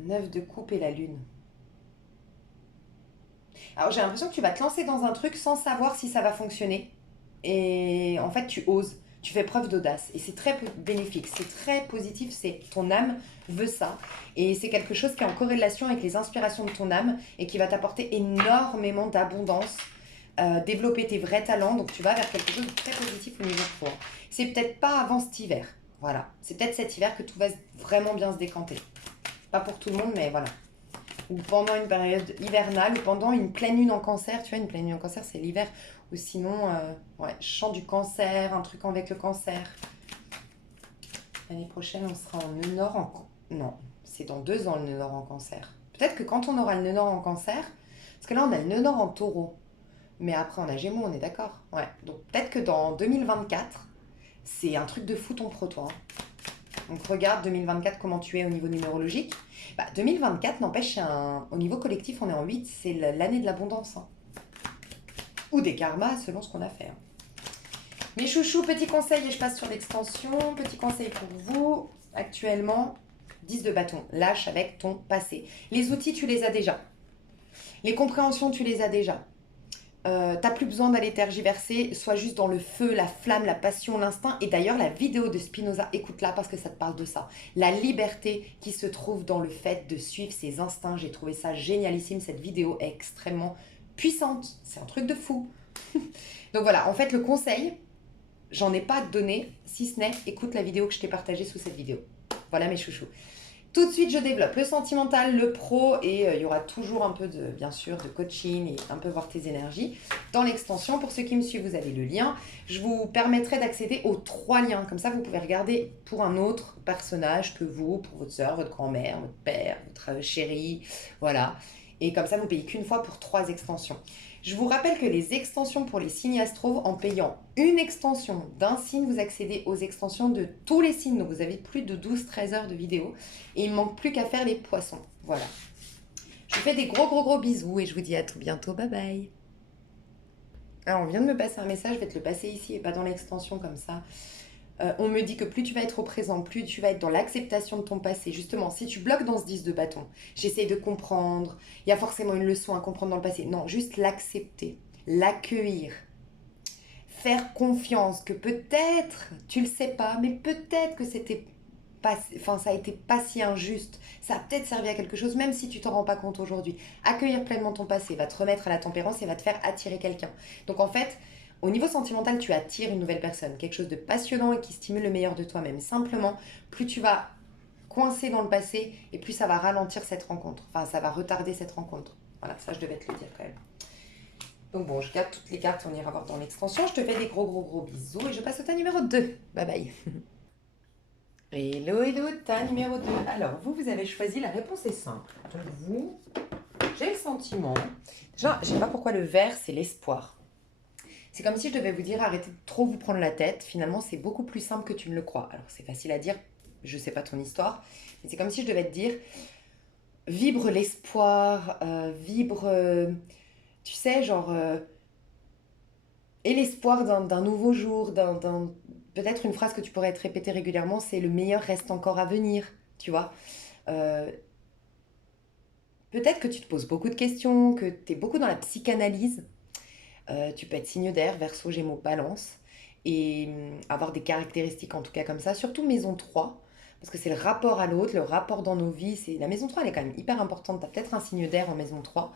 Neuf de coupe et la lune. Alors j'ai l'impression que tu vas te lancer dans un truc sans savoir si ça va fonctionner. Et en fait, tu oses, tu fais preuve d'audace. Et c'est très bénéfique, c'est très positif, c'est ton âme veut ça. Et c'est quelque chose qui est en corrélation avec les inspirations de ton âme et qui va t'apporter énormément d'abondance, développer tes vrais talents. Donc tu vas vers quelque chose de très positif au niveau de toi. C'est peut-être pas avant cet hiver. Voilà, c'est peut-être cet hiver que tout va vraiment bien se décanter. Pas pour tout le monde, mais voilà. Ou pendant une période hivernale, ou pendant une pleine lune en cancer. Tu vois, une pleine lune en cancer, c'est l'hiver. Ou sinon, ouais, chant du cancer, un truc avec le cancer. L'année prochaine, on sera en nœud nord en... Non, c'est dans 2 ans le nœud nord en cancer. Peut-être que quand on aura le nœud nord en cancer, parce que là, on a le nœud nord en taureau. Mais après, on a Gémeaux, on est d'accord. Ouais, donc peut-être que dans 2024, c'est un truc de fou ton proto. Hein. Donc regarde 2024 comment tu es au niveau numérologique. Bah, 2024 n'empêche, au niveau collectif on est en 8, c'est l'année de l'abondance. Hein. Ou des karmas selon ce qu'on a fait. Hein. Mes chouchous, petit conseil et je passe sur l'extension. Petit conseil pour vous, actuellement, 10 de bâton, lâche avec ton passé. Les outils tu les as déjà. Les compréhensions tu les as déjà. T'as plus besoin d'aller tergiverser, sois juste dans le feu, la flamme, la passion, l'instinct. Et d'ailleurs, la vidéo de Spinoza, écoute-la parce que ça te parle de ça. La liberté qui se trouve dans le fait de suivre ses instincts. J'ai trouvé ça génialissime. Cette vidéo est extrêmement puissante. C'est un truc de fou. Donc voilà, en fait, le conseil, j'en ai pas donné, si ce n'est, écoute la vidéo que je t'ai partagée sous cette vidéo. Voilà mes chouchous. Tout de suite, je développe le sentimental, le pro et il y aura toujours un peu de, bien sûr, de coaching et un peu voir tes énergies. Dans l'extension, pour ceux qui me suivent, vous avez le lien. Je vous permettrai d'accéder aux 3 liens. Comme ça, vous pouvez regarder pour un autre personnage que vous, pour votre soeur, votre grand-mère, votre père, votre chérie. Voilà. Et comme ça, vous payez qu'une fois pour 3 extensions. Je vous rappelle que les extensions pour les signes astro, en payant une extension d'un signe, vous accédez aux extensions de tous les signes. Donc vous avez plus de 12-13 heures de vidéo. Et il ne manque plus qu'à faire les poissons. Voilà. Je vous fais des gros bisous et je vous dis à tout bientôt. Bye bye. Alors on vient de me passer un message, je vais te le passer ici et pas dans l'extension comme ça. On me dit que plus tu vas être au présent, plus tu vas être dans l'acceptation de ton passé. Justement, si tu bloques dans ce 10 de bâton, j'essaye de comprendre, il y a forcément une leçon à comprendre dans le passé. Non, juste l'accepter, l'accueillir, faire confiance que peut-être, tu le sais pas, mais peut-être que c'était pas, enfin, ça a été pas si injuste. Ça a peut-être servi à quelque chose, même si tu t'en rends pas compte aujourd'hui. Accueillir pleinement ton passé va te remettre à la tempérance et va te faire attirer quelqu'un. Donc en fait, au niveau sentimental, tu attires une nouvelle personne, quelque chose de passionnant et qui stimule le meilleur de toi-même. Simplement, plus tu vas coincer dans le passé et plus ça va ralentir cette rencontre. Enfin, ça va retarder cette rencontre. Voilà, ça je devais te le dire quand même. Donc bon, je garde toutes les cartes, on ira voir dans l'extension. Je te fais des gros bisous et je passe au tas numéro 2. Bye bye. Hello, tas numéro 2. Alors, vous avez choisi, la réponse est simple. Donc vous, j'ai le sentiment... Déjà, je ne sais pas pourquoi le vert, c'est l'espoir. C'est comme si je devais vous dire, arrêtez de trop vous prendre la tête. Finalement, c'est beaucoup plus simple que tu ne le crois. Alors, c'est facile à dire, je ne sais pas ton histoire, mais c'est comme si je devais te dire, vibre l'espoir, vibre, tu sais, genre, et l'espoir d'un nouveau jour, peut-être une phrase que tu pourrais te répéter régulièrement, c'est le meilleur reste encore à venir, tu vois. Euh, Peut-être que tu te poses beaucoup de questions, que tu es beaucoup dans la psychanalyse. Tu peux être signe d'air, Verseau, Gémeaux, Balance, et avoir des caractéristiques en tout cas comme ça, surtout maison 3, parce que c'est le rapport à l'autre, le rapport dans nos vies. La maison 3, elle est quand même hyper importante. Tu as peut-être un signe d'air en maison 3.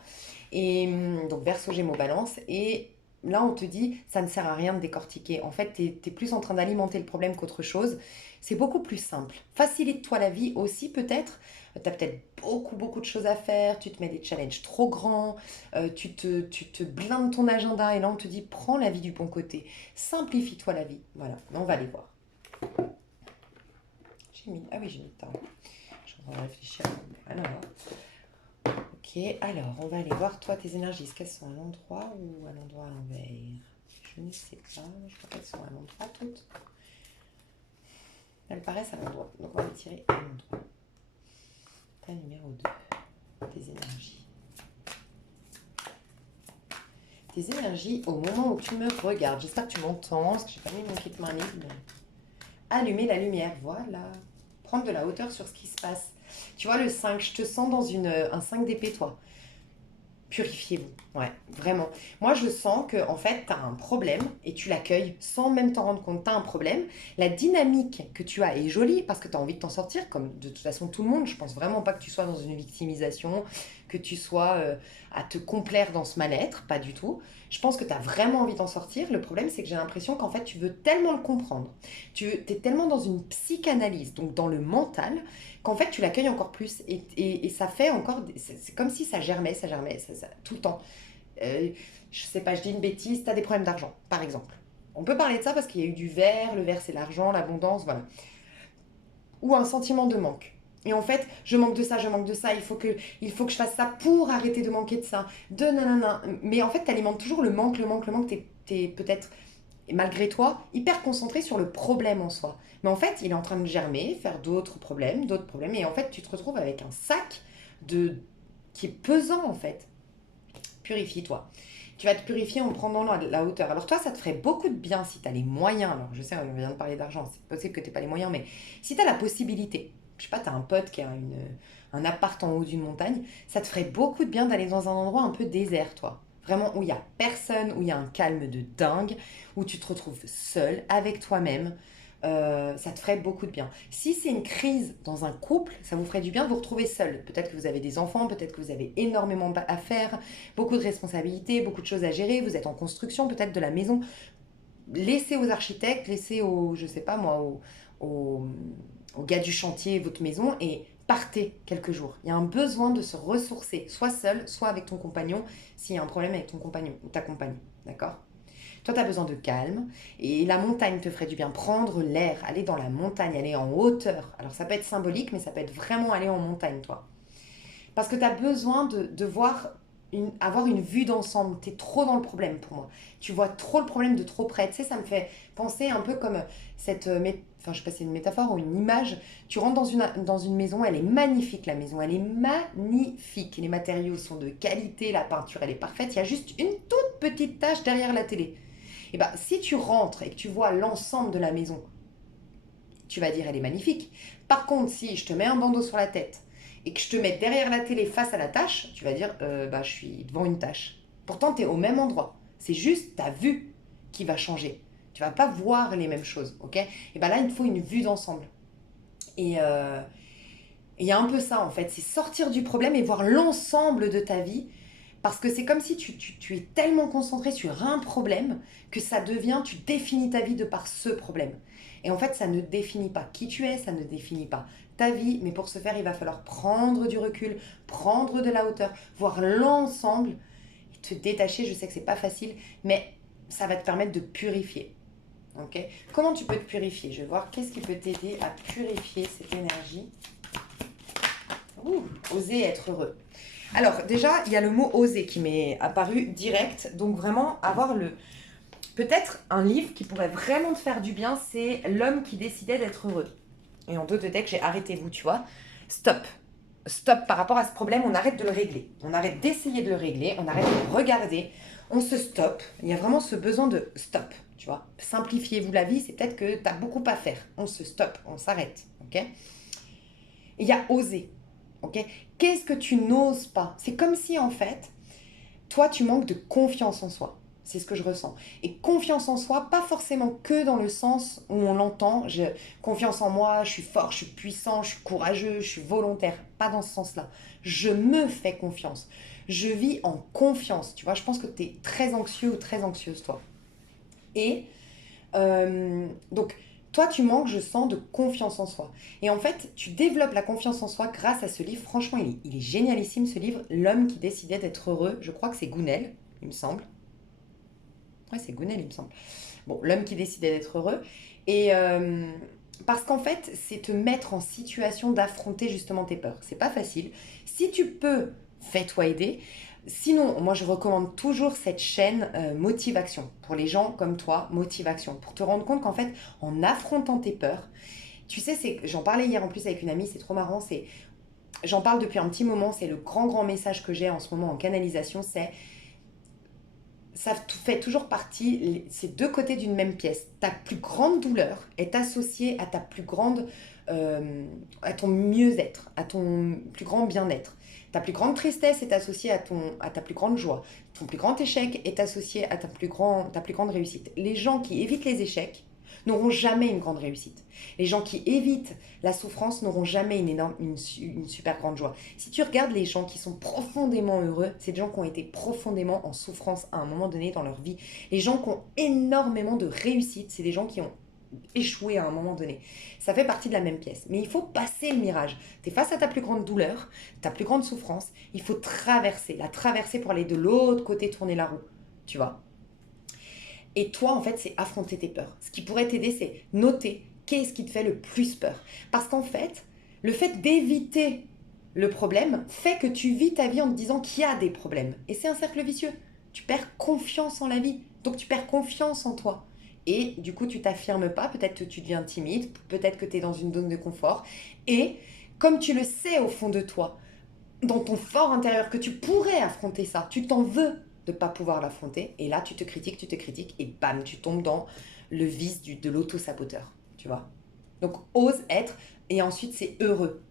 Et donc Verseau, Gémeaux, Balance. Et là, on te dit, ça ne sert à rien de décortiquer. En fait, tu es plus en train d'alimenter le problème qu'autre chose. C'est beaucoup plus simple. Facilite-toi la vie aussi, peut-être. Tu as peut-être beaucoup de choses à faire. Tu te mets des challenges trop grands. Tu te blindes ton agenda. Et là, on te dit, prends la vie du bon côté. Simplifie-toi la vie. Voilà, on va aller voir. Ah oui, j'ai mis le temps. Je suis en train de réfléchir. Alors... Ok, alors on va aller voir toi tes énergies. Est-ce qu'elles sont à l'endroit ou à l'endroit à l'envers? Je ne sais pas, je crois qu'elles sont à l'endroit toutes. Elles paraissent à l'endroit, donc on va les tirer à l'endroit. Ta numéro 2, tes énergies. tes énergies au moment où tu me regardes. J'espère que tu m'entends, parce que j'ai pas mis mon kit main libre. Mais... Allumer la lumière, voilà. Prendre de la hauteur sur ce qui se passe. Tu vois, le 5, je te sens dans un 5 d'épée, toi. Purifiez-vous, ouais, vraiment. Moi, je sens que en fait, tu as un problème et tu l'accueilles sans même t'en rendre compte. Tu as un problème. La dynamique que tu as est jolie parce que tu as envie de t'en sortir, comme de toute façon tout le monde. Je pense vraiment pas que tu sois dans une victimisation, que tu sois à te complaire dans ce mal-être, pas du tout. Je pense que tu as vraiment envie d'en sortir. Le problème, c'est que j'ai l'impression qu'en fait, tu veux tellement le comprendre. Tu es tellement dans une psychanalyse, donc dans le mental, qu'en fait tu l'accueilles encore plus et ça fait encore, c'est comme si ça germait tout le temps. Je sais pas, je dis une bêtise, tu as des problèmes d'argent, par exemple. On peut parler de ça parce qu'il y a eu du verre, le verre c'est l'argent, l'abondance, voilà. Ou un sentiment de manque. Et en fait, je manque de ça, il faut que je fasse ça pour arrêter de manquer de ça. De nanana. Mais en fait, tu alimentes toujours le manque, t'es peut-être et malgré toi, hyper concentré sur le problème en soi. Mais en fait, il est en train de germer, faire d'autres problèmes, et en fait, tu te retrouves avec un sac de qui est pesant en fait. Purifie-toi. Tu vas te purifier en prenant la hauteur. Alors toi, ça te ferait beaucoup de bien si tu as les moyens. Alors je sais, on vient de parler d'argent, c'est possible que tu n'aies pas les moyens, mais si tu as la possibilité, je sais pas, tu as un pote qui a un appart en haut d'une montagne, ça te ferait beaucoup de bien d'aller dans un endroit un peu désert, toi. Vraiment où il n'y a personne, où il y a un calme de dingue, où tu te retrouves seul avec toi-même. Ça te ferait beaucoup de bien. Si c'est une crise dans un couple, ça vous ferait du bien de vous retrouver seul. Peut-être que vous avez des enfants, peut-être que vous avez énormément à faire, beaucoup de responsabilités, beaucoup de choses à gérer, vous êtes en construction peut-être de la maison. Laissez aux architectes, laissez aux, je sais pas moi, aux, aux gars du chantier votre maison et partez quelques jours. Il y a un besoin de se ressourcer, soit seul, soit avec ton compagnon, s'il y a un problème avec ton compagnon ou ta compagne. D'accord? Toi, tu as besoin de calme et la montagne te ferait du bien. Prendre l'air, aller dans la montagne, aller en hauteur. Alors, ça peut être symbolique, mais ça peut être vraiment aller en montagne, toi. Parce que tu as besoin de voir, avoir une vue d'ensemble. Tu es trop dans le problème pour moi. Tu vois trop le problème de trop près. Tu sais, ça me fait penser un peu comme cette... enfin, je sais pas si c'est une métaphore ou une image. Tu rentres dans une maison, elle est magnifique, la maison. Elle est magnifique. Les matériaux sont de qualité, la peinture, elle est parfaite. Il y a juste une toute petite tache derrière la télé. Et bien, si tu rentres et que tu vois l'ensemble de la maison, tu vas dire elle est magnifique. Par contre, si je te mets un bandeau sur la tête et que je te mets derrière la télé face à la tâche, tu vas dire bah, je suis devant une tâche. Pourtant, tu es au même endroit. C'est juste ta vue qui va changer. Tu vas pas voir les mêmes choses, ok? Et bien là, il te faut une vue d'ensemble. Et il y a un peu ça en fait, c'est sortir du problème et voir l'ensemble de ta vie. Parce que c'est comme si tu es tellement concentré sur un problème que ça devient, tu définis ta vie de par ce problème. Et en fait, ça ne définit pas qui tu es, ça ne définit pas ta vie, mais pour ce faire, il va falloir prendre du recul, prendre de la hauteur, voir l'ensemble et te détacher. Je sais que c'est pas facile, mais ça va te permettre de purifier. Ok? Comment tu peux te purifier? Je vais voir qu'est-ce qui peut t'aider à purifier cette énergie. Ouh, oser être heureux. Alors déjà, il y a le mot oser qui m'est apparu direct. Donc vraiment, avoir le... Peut-être un livre qui pourrait vraiment te faire du bien, c'est L'homme qui décidait d'être heureux. Et en dos de deck, j'ai arrêtez-vous, tu vois. Stop. Stop par rapport à ce problème, on arrête de le régler. On arrête d'essayer de le régler, on arrête de le regarder. On se stoppe. Il y a vraiment ce besoin de stop, tu vois. Simplifiez-vous la vie, c'est peut-être que tu as beaucoup à faire. On se stoppe, on s'arrête, ok? Et il y a oser. Ok? Qu'est-ce que tu n'oses pas? C'est comme si en fait, toi, tu manques de confiance en soi. C'est ce que je ressens. Et confiance en soi, pas forcément que dans le sens où on l'entend. Confiance en moi, je suis fort, je suis puissant, je suis courageux, je suis volontaire. Pas dans ce sens-là. Je me fais confiance. Je vis en confiance. Tu vois, je pense que tu es très anxieux ou très anxieuse, toi. Et donc, toi, tu manques, je sens, de confiance en soi. Et en fait, tu développes la confiance en soi grâce à ce livre. Franchement, il est génialissime, ce livre. L'homme qui décidait d'être heureux. Je crois que c'est Gounel, il me semble. Ouais, c'est Gounel, il me semble. Bon, l'homme qui décidait d'être heureux. Et parce qu'en fait, c'est te mettre en situation d'affronter justement tes peurs. C'est pas facile. Si tu peux, fais-toi aider. Sinon, moi je recommande toujours cette chaîne Motivation. Pour les gens comme toi, Motivation. Pour te rendre compte qu'en fait, en affrontant tes peurs, tu sais, j'en parlais hier en plus avec une amie, c'est trop marrant. J'en parle depuis un petit moment, c'est le grand message que j'ai en ce moment en canalisation, ça fait toujours partie, c'est deux côtés d'une même pièce. Ta plus grande douleur est associée à ta plus grande, à ton mieux-être, à ton plus grand bien-être. Ta plus grande tristesse est associée à ta plus grande joie. Ton plus grand échec est associé à ta plus grande réussite. Les gens qui évitent les échecs n'auront jamais une grande réussite. Les gens qui évitent la souffrance n'auront jamais une super grande joie. Si tu regardes les gens qui sont profondément heureux, c'est des gens qui ont été profondément en souffrance à un moment donné dans leur vie. Les gens qui ont énormément de réussite, c'est des gens qui ont échoué à un moment donné. Ça fait partie de la même pièce. Mais il faut passer le mirage. Tu es face à ta plus grande douleur, ta plus grande souffrance. Il faut la traverser pour aller de l'autre côté, tourner la roue. Tu vois. Et toi, en fait, c'est affronter tes peurs. Ce qui pourrait t'aider, c'est noter qu'est-ce qui te fait le plus peur. Parce qu'en fait, le fait d'éviter le problème fait que tu vis ta vie en te disant qu'il y a des problèmes. Et c'est un cercle vicieux. Tu perds confiance en la vie. Donc tu perds confiance en toi. Et du coup, tu t'affirmes pas. Peut-être que tu deviens timide. Peut-être que tu es dans une zone de confort. Et comme tu le sais au fond de toi, dans ton fort intérieur, que tu pourrais affronter ça, tu t'en veux de ne pas pouvoir l'affronter. Et là, tu te critiques, et bam, tu tombes dans le vice de l'auto-saboteur, tu vois. Donc, ose être, et ensuite, c'est heureux.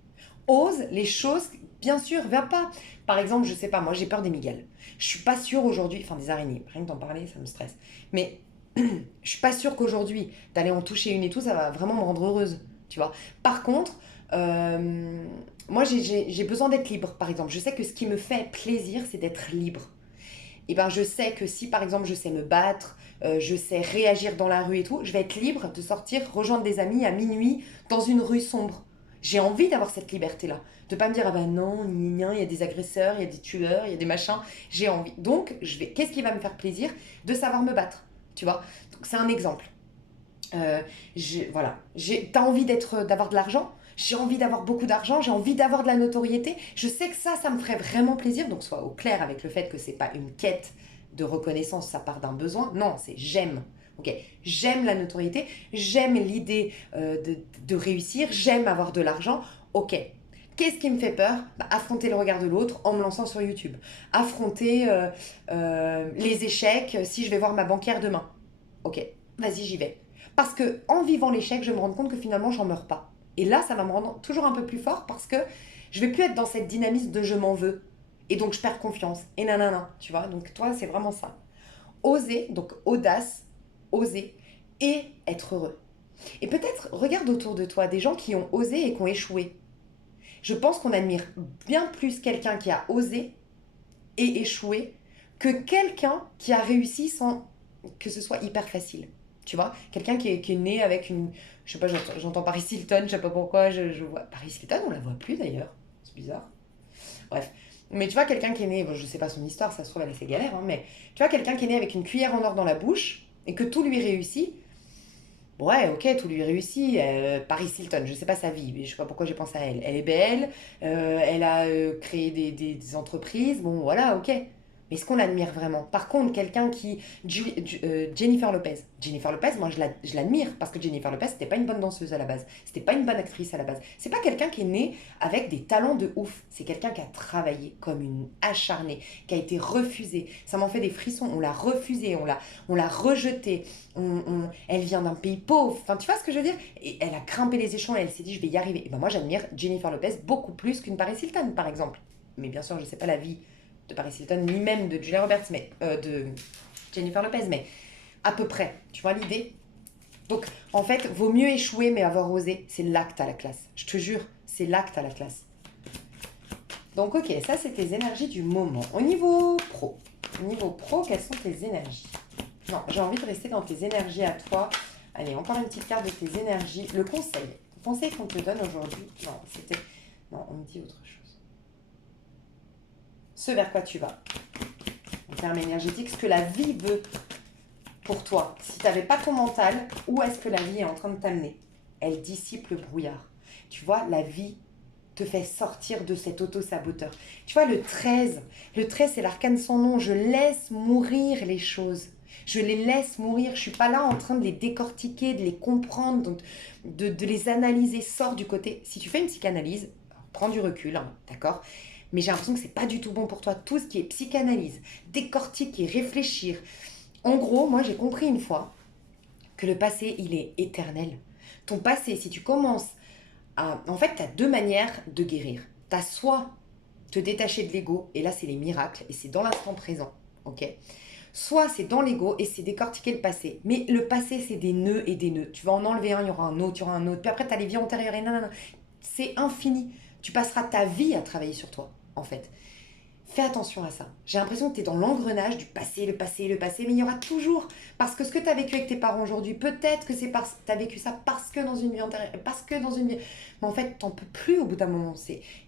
Ose les choses, bien sûr, va pas. Par exemple, je sais pas, moi, j'ai peur des migales. Je suis pas sûre aujourd'hui, enfin des araignées, rien que d'en parler, ça me stresse. Mais je suis pas sûre qu'aujourd'hui, d'aller en toucher une et tout, ça va vraiment me rendre heureuse, tu vois. Par contre, moi, j'ai besoin d'être libre, par exemple. Je sais que ce qui me fait plaisir, c'est d'être libre. Et ben je sais que si par exemple je sais me battre, je sais réagir dans la rue et tout, je vais être libre de sortir, rejoindre des amis à minuit dans une rue sombre. J'ai envie d'avoir cette liberté-là. De pas me dire, ah ben non, il y a des agresseurs, il y a des tueurs, il y a des machins. J'ai envie. Donc, qu'est-ce qui va me faire plaisir? De savoir me battre. Tu vois? Donc, c'est un exemple. Voilà. T'as envie d'avoir de l'argent? J'ai envie d'avoir beaucoup d'argent, j'ai envie d'avoir de la notoriété. Je sais que ça me ferait vraiment plaisir. Donc, sois au clair avec le fait que c'est pas une quête de reconnaissance, ça part d'un besoin. Non, c'est j'aime. Ok, j'aime la notoriété, j'aime l'idée de réussir, j'aime avoir de l'argent. Ok, qu'est-ce qui me fait peur? Affronter le regard de l'autre en me lançant sur YouTube. Affronter les échecs si je vais voir ma banquière demain. Ok, vas-y, j'y vais. Parce que en vivant l'échec, je me rends compte que finalement, j'en meurs pas. Et là, ça va me rendre toujours un peu plus fort parce que je vais plus être dans cette dynamisme de je m'en veux. Et donc, je perds confiance. Et nanana, tu vois. Donc, toi, c'est vraiment ça. Oser, donc audace, oser et être heureux. Et peut-être, regarde autour de toi des gens qui ont osé et qui ont échoué. Je pense qu'on admire bien plus quelqu'un qui a osé et échoué que quelqu'un qui a réussi sans que ce soit hyper facile. Tu vois, quelqu'un qui est né avec une... Je sais pas, j'entends Paris Hilton, je sais pas pourquoi, je vois... Paris Hilton, on la voit plus d'ailleurs. C'est bizarre. Bref. Mais tu vois, quelqu'un qui est né... Bon, je sais pas son histoire, ça se trouve, elle a ses galères, hein, mais... Tu vois, quelqu'un qui est né avec une cuillère en or dans la bouche et que tout lui réussit. Ouais, ok, tout lui réussit. Paris Hilton, je sais pas sa vie, mais je sais pas pourquoi j'ai pensé à elle. Elle est belle, elle a créé des entreprises, bon voilà, ok. Mais est-ce qu'on l'admire vraiment? Par contre, quelqu'un qui... Jennifer Lopez. Jennifer Lopez, moi je l'admire parce que Jennifer Lopez, c'était pas une bonne danseuse à la base. C'était pas une bonne actrice à la base. C'est pas quelqu'un qui est né avec des talents de ouf. C'est quelqu'un qui a travaillé comme une acharnée, qui a été refusée. Ça m'en fait des frissons. On l'a refusée, on l'a rejetée. Elle vient d'un pays pauvre. Enfin, tu vois ce que je veux dire? Et elle a grimpé les échelons et elle s'est dit, je vais y arriver. Et ben moi, j'admire Jennifer Lopez beaucoup plus qu'une Paris Hilton, par exemple. Mais bien sûr, je sais pas la vie de Paris Hilton, ni même de Julia Roberts, mais de Jennifer Lopez, mais à peu près. Tu vois l'idée? Donc, en fait, vaut mieux échouer, mais avoir osé. C'est là que t'as la classe. Je te jure, c'est là que t'as la classe. Donc, ok, ça, c'est tes énergies du moment. Au niveau pro, quelles sont tes énergies? Non, j'ai envie de rester dans tes énergies à toi. Allez, encore une petite carte de tes énergies. Le conseil qu'on te donne aujourd'hui. Non, on me dit autre chose. Ce vers quoi tu vas. En termes énergétiques, ce que la vie veut pour toi. Si tu n'avais pas ton mental, où est-ce que la vie est en train de t'amener? Elle dissipe le brouillard. Tu vois, la vie te fait sortir de cet auto-saboteur. Tu vois, le 13, c'est l'arcane sans nom. Je laisse mourir les choses. Je les laisse mourir. Je ne suis pas là en train de les décortiquer, de les comprendre, donc de les analyser. Sors du côté. Si tu fais une psychanalyse, prends du recul, hein, d'accord? Mais j'ai l'impression que c'est pas du tout bon pour toi. Tout ce qui est psychanalyse, décortiquer, réfléchir. En gros, moi j'ai compris une fois que le passé, il est éternel. Ton passé, si tu commences à... En fait, tu as deux manières de guérir. Tu as soit te détacher de l'ego, et là c'est les miracles, et c'est dans l'instant présent, ok. Soit c'est dans l'ego et c'est décortiquer le passé. Mais le passé, c'est des nœuds et des nœuds. Tu vas en enlever un, il y aura un autre, il y aura un autre. Puis après, tu as les vies antérieures et nanana. C'est infini. Tu passeras ta vie à travailler sur toi, en fait. Fais attention à ça. J'ai l'impression que tu es dans l'engrenage du passé, le passé, le passé, mais il y aura toujours. Parce que ce que tu as vécu avec tes parents aujourd'hui, peut-être que c'est parce que tu as vécu ça parce que dans une vie antérieure, parce que dans une vie. Mais en fait, t'en peux plus au bout d'un moment.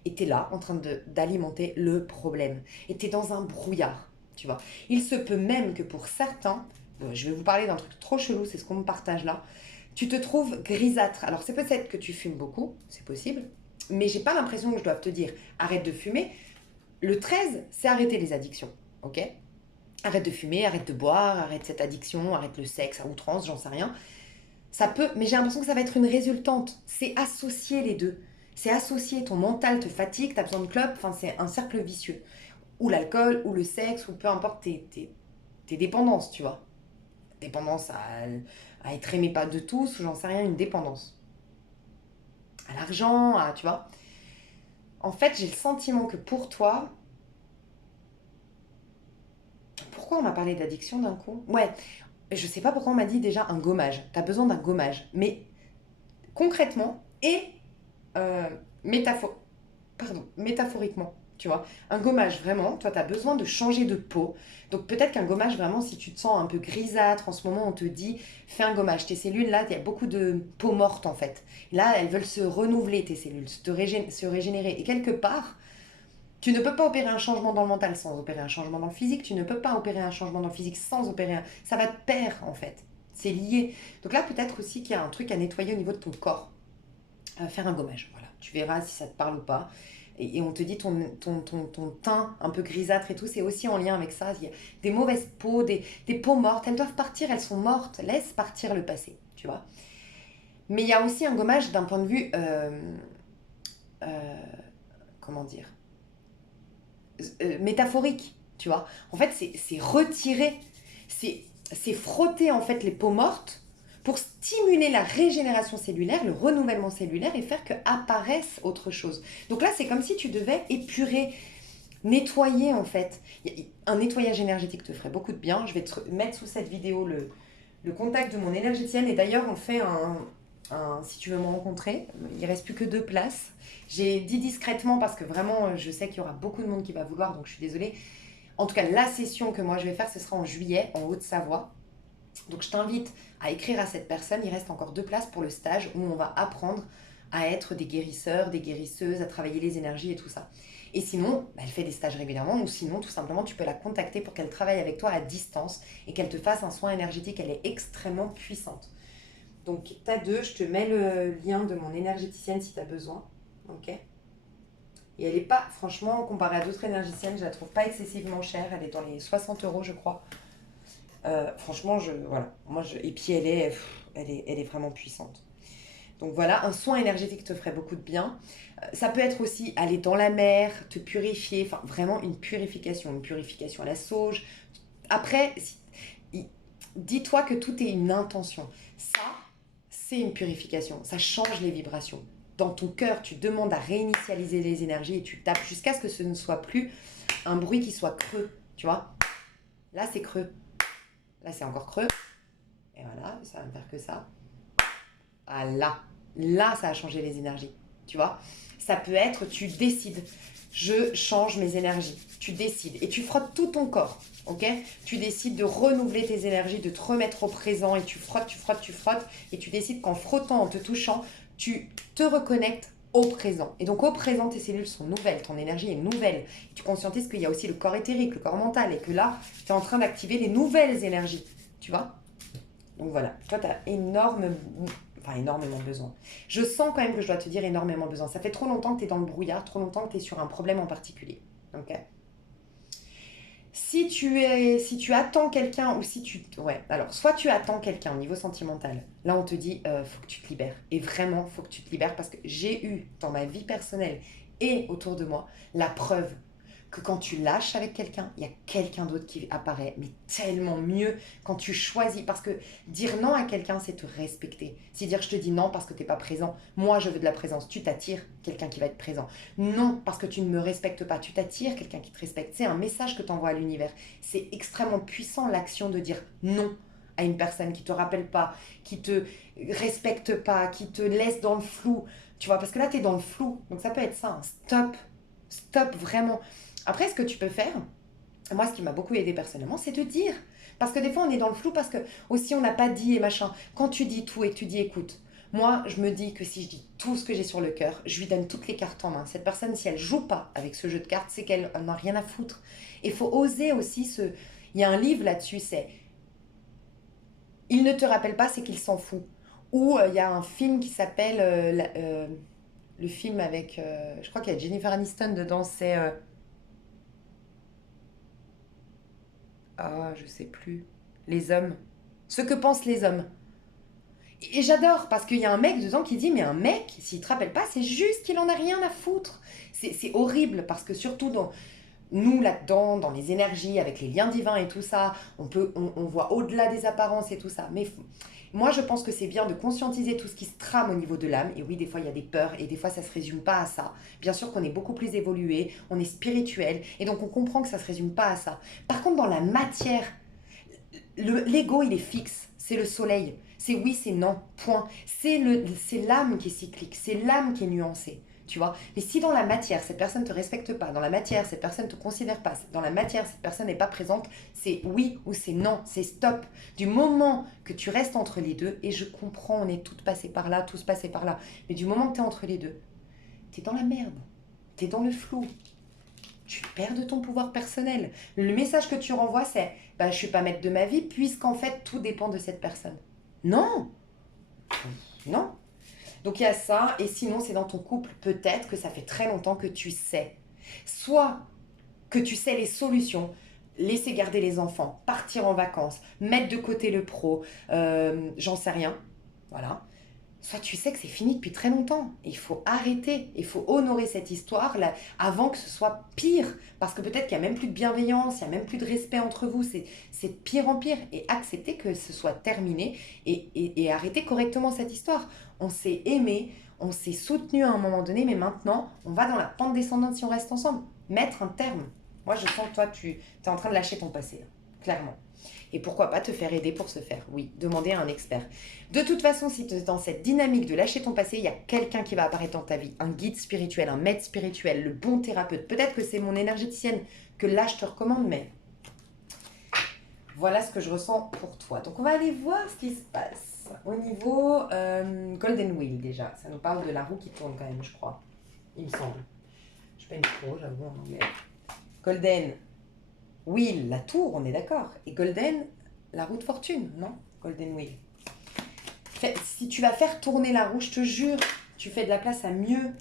Et tu es là, en train d'alimenter le problème. Et tu es dans un brouillard, tu vois. Il se peut même que pour certains, je vais vous parler d'un truc trop chelou, c'est ce qu'on me partage là, tu te trouves grisâtre. Alors, c'est peut-être que tu fumes beaucoup, c'est possible, mais j'ai pas l'impression que je doive te dire arrête de fumer. Le 13, c'est arrêter les addictions, ok. Arrête de fumer, arrête de boire, arrête cette addiction, arrête le sexe à outrance, j'en sais rien. Ça peut, mais j'ai l'impression que ça va être une résultante. C'est associer les deux. C'est associer, ton mental te fatigue, t'as besoin de clope, enfin c'est un cercle vicieux. Ou l'alcool, ou le sexe, ou peu importe tes dépendances, tu vois. Dépendance à être aimé pas de tous, ou j'en sais rien, une dépendance. À l'argent, à, tu vois. En fait, j'ai le sentiment que pour toi, pourquoi on m'a parlé d'addiction d'un coup? Ouais, je sais pas pourquoi on m'a dit déjà un gommage. T'as besoin d'un gommage. Mais concrètement et euh, métaphor... métaphoriquement, tu vois. Un gommage, vraiment, toi, t'as besoin de changer de peau. Donc peut-être qu'un gommage, vraiment, si tu te sens un peu grisâtre, en ce moment, on te dit, fais un gommage. Tes cellules, là, il y a beaucoup de peau morte, en fait. Là, elles veulent se renouveler, tes cellules, se régénérer. Et quelque part, tu ne peux pas opérer un changement dans le mental sans opérer un changement dans le physique. Tu ne peux pas opérer un changement dans le physique sans opérer un... Ça va de pair, en fait. C'est lié. Donc là, peut-être aussi qu'il y a un truc à nettoyer au niveau de ton corps. Faire un gommage, voilà. Tu verras si ça te parle ou pas. Et on te dit ton teint un peu grisâtre et tout, c'est aussi en lien avec ça. Il y a des mauvaises peaux, des peaux mortes. Elles doivent partir, elles sont mortes. Laisse partir le passé, tu vois. Mais il y a aussi un gommage d'un point de vue... euh, comment dire métaphorique, tu vois. En fait, c'est retirer, c'est frotter en fait les peaux mortes pour stimuler la régénération cellulaire, le renouvellement cellulaire et faire que apparaisse autre chose. Donc là, c'est comme si tu devais épurer, nettoyer en fait. Un nettoyage énergétique te ferait beaucoup de bien. Je vais te mettre sous cette vidéo le contact de mon énergéticienne et d'ailleurs on fait si tu veux me rencontrer, il reste plus que 2 places. J'ai dit discrètement parce que vraiment je sais qu'il y aura beaucoup de monde qui va vouloir, donc je suis désolée. En tout cas, la session que moi je vais faire, ce sera en juillet en Haute-Savoie. Donc je t'invite à écrire à cette personne. Il reste encore 2 places pour le stage où on va apprendre à être des guérisseurs, des guérisseuses, à travailler les énergies et tout ça. Et sinon, elle fait des stages régulièrement, ou sinon, tout simplement, tu peux la contacter pour qu'elle travaille avec toi à distance et qu'elle te fasse un soin énergétique. Elle est extrêmement puissante. Donc, t'as 2, je te mets le lien de mon énergéticienne si tu as besoin. Ok. Et elle n'est pas, franchement, comparée à d'autres énergéticiennes, je la trouve pas excessivement chère. Elle est dans les 60 euros, je crois. Franchement, voilà. Et puis, elle est vraiment puissante. Donc voilà, un soin énergétique te ferait beaucoup de bien. Ça peut être aussi aller dans la mer, te purifier, enfin vraiment une purification à la sauge. Après, dis-toi que tout est une intention. Ça, c'est une purification, ça change les vibrations. Dans ton cœur, tu demandes à réinitialiser les énergies et tu tapes jusqu'à ce que ce ne soit plus un bruit qui soit creux, tu vois. Là, c'est creux. Là, c'est encore creux. Et voilà, ça va ne faire que ça. Ah là, ça a changé les énergies, tu vois. Ça peut être, tu décides, je change mes énergies. Tu décides et tu frottes tout ton corps, ok. Tu décides de renouveler tes énergies, de te remettre au présent et tu frottes et tu décides qu'en frottant, en te touchant, tu te reconnectes au présent. Et donc au présent, tes cellules sont nouvelles, ton énergie est nouvelle. Et tu conscientises qu'il y a aussi le corps éthérique, le corps mental et que là, tu es en train d'activer les nouvelles énergies, tu vois. Donc voilà, toi, tu as énormément besoin. Je sens quand même que je dois te dire énormément besoin. Ça fait trop longtemps que tu es dans le brouillard, trop longtemps que tu es sur un problème en particulier. Ok. Si tu attends quelqu'un ou si tu... Ouais, alors, soit tu attends quelqu'un au niveau sentimental. Là, on te dit, faut que tu te libères. Et vraiment, faut que tu te libères parce que j'ai eu, dans ma vie personnelle et autour de moi la preuve que quand tu lâches avec quelqu'un, il y a quelqu'un d'autre qui apparaît, mais tellement mieux quand tu choisis. Parce que dire non à quelqu'un, c'est te respecter. C'est dire je te dis non parce que tu n'es pas présent. Moi, je veux de la présence. Tu t'attires quelqu'un qui va être présent. Non parce que tu ne me respectes pas. Tu t'attires quelqu'un qui te respecte. C'est un message que tu envoies à l'univers. C'est extrêmement puissant l'action de dire non à une personne qui ne te rappelle pas, qui te respecte pas, qui te laisse dans le flou. Tu vois, parce que là, tu es dans le flou. Donc ça peut être ça. Stop. Stop, vraiment. Après, ce que tu peux faire, moi, ce qui m'a beaucoup aidé personnellement, c'est de dire. Parce que des fois, on est dans le flou parce que aussi on n'a pas dit et machin. Quand tu dis tout et que tu dis écoute, moi, je me dis que si je dis tout ce que j'ai sur le cœur, je lui donne toutes les cartes en main. Cette personne, si elle joue pas avec ce jeu de cartes, c'est qu'elle n'en a rien à foutre. Il faut oser aussi se... Il y a un livre là-dessus, c'est il ne te rappelle pas, c'est qu'il s'en fout. Ou il y a un film qui s'appelle... le film avec... je crois qu'il y a Jennifer Aniston dedans, c'est... ah, je sais plus. Les hommes. Ce que pensent les hommes. Et j'adore parce qu'il y a un mec dedans qui dit mais un mec, s'il te rappelle pas, c'est juste qu'il en a rien à foutre. C'est horrible parce que surtout dans nous là-dedans, dans les énergies, avec les liens divins et tout ça, on voit au-delà des apparences et tout ça. Mais moi, je pense que c'est bien de conscientiser tout ce qui se trame au niveau de l'âme. Et oui, des fois, il y a des peurs et des fois, ça se résume pas à ça. Bien sûr qu'on est beaucoup plus évolué, on est spirituel et donc on comprend que ça se résume pas à ça. Par contre, dans la matière, l'ego, il est fixe. C'est le soleil. C'est oui, c'est non. Point. C'est l'âme qui est cyclique. C'est l'âme qui est nuancée. Tu vois. Mais si dans la matière, cette personne ne te respecte pas, dans la matière, cette personne ne te considère pas, dans la matière, cette personne n'est pas présente, c'est oui ou c'est non, c'est stop. Du moment que tu restes entre les deux, et je comprends, on est toutes passées par là, tous passés par là, mais du moment que tu es entre les deux, tu es dans la merde, tu es dans le flou, tu perds de ton pouvoir personnel. Le message que tu renvoies, c'est bah, je ne suis pas maître de ma vie, puisqu'en fait, tout dépend de cette personne. Non, non. Donc il y a ça, et sinon c'est dans ton couple, peut-être que ça fait très longtemps que tu sais. Soit que tu sais les solutions, laisser garder les enfants, partir en vacances, mettre de côté le pro, j'en sais rien, voilà. Soit tu sais que c'est fini depuis très longtemps. Il faut arrêter, il faut honorer cette histoire là, avant que ce soit pire. Parce que peut-être qu'il n'y a même plus de bienveillance, il n'y a même plus de respect entre vous. C'est de pire en pire. Et accepter que ce soit terminé et arrêter correctement cette histoire. On s'est aimé, on s'est soutenu à un moment donné, mais maintenant, on va dans la pente descendante si on reste ensemble. Mettre un terme. Moi, je sens que toi, tu es en train de lâcher ton passé, là, clairement. Et pourquoi pas te faire aider pour ce faire? Oui, demander à un expert. De toute façon, si tu es dans cette dynamique de lâcher ton passé, il y a quelqu'un qui va apparaître dans ta vie. Un guide spirituel, un maître spirituel, le bon thérapeute. Peut-être que c'est mon énergéticienne que là, je te recommande, mais voilà ce que je ressens pour toi. Donc, on va aller voir ce qui se passe. Au niveau Golden Wheel, déjà. Ça nous parle de la roue qui tourne quand même, je crois. Il me semble. Je suis pas une pro, j'avoue, en anglais. Golden Wheel, la tour, on est d'accord. Et Golden, la roue de fortune, non? Golden Wheel. Si tu vas faire tourner la roue, je te jure, tu fais de la place à mieux.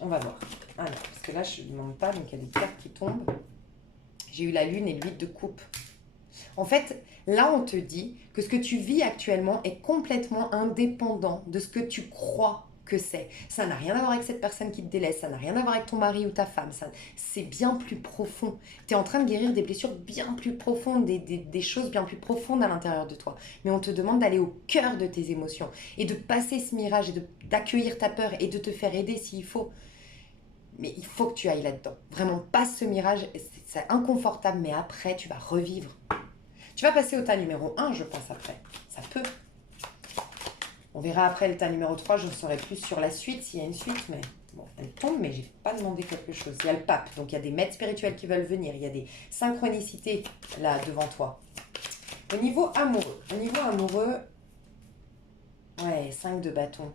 On va voir. Alors, parce que là, je ne demande pas, donc il y a des cartes qui tombent. J'ai eu la lune et le 8 de coupe. En fait, là, on te dit que ce que tu vis actuellement est complètement indépendant de ce que tu crois que c'est. Ça n'a rien à voir avec cette personne qui te délaisse, ça n'a rien à voir avec ton mari ou ta femme, c'est bien plus profond. Tu es en train de guérir des blessures bien plus profondes, des choses bien plus profondes à l'intérieur de toi. Mais on te demande d'aller au cœur de tes émotions et de passer ce mirage et d'accueillir ta peur et de te faire aider s'il faut. Mais il faut que tu ailles là-dedans. Vraiment, passe ce mirage, c'est inconfortable, mais après, tu vas revivre. Tu vas passer au tas numéro 1, je pense, après. Ça peut. On verra après le tas numéro 3, je saurai plus sur la suite, s'il y a une suite, mais bon, elle tombe, mais j'ai pas demandé quelque chose. Il y a le pape, donc il y a des maîtres spirituels qui veulent venir, il y a des synchronicités là devant toi. Au niveau amoureux, ouais, 5 de bâton.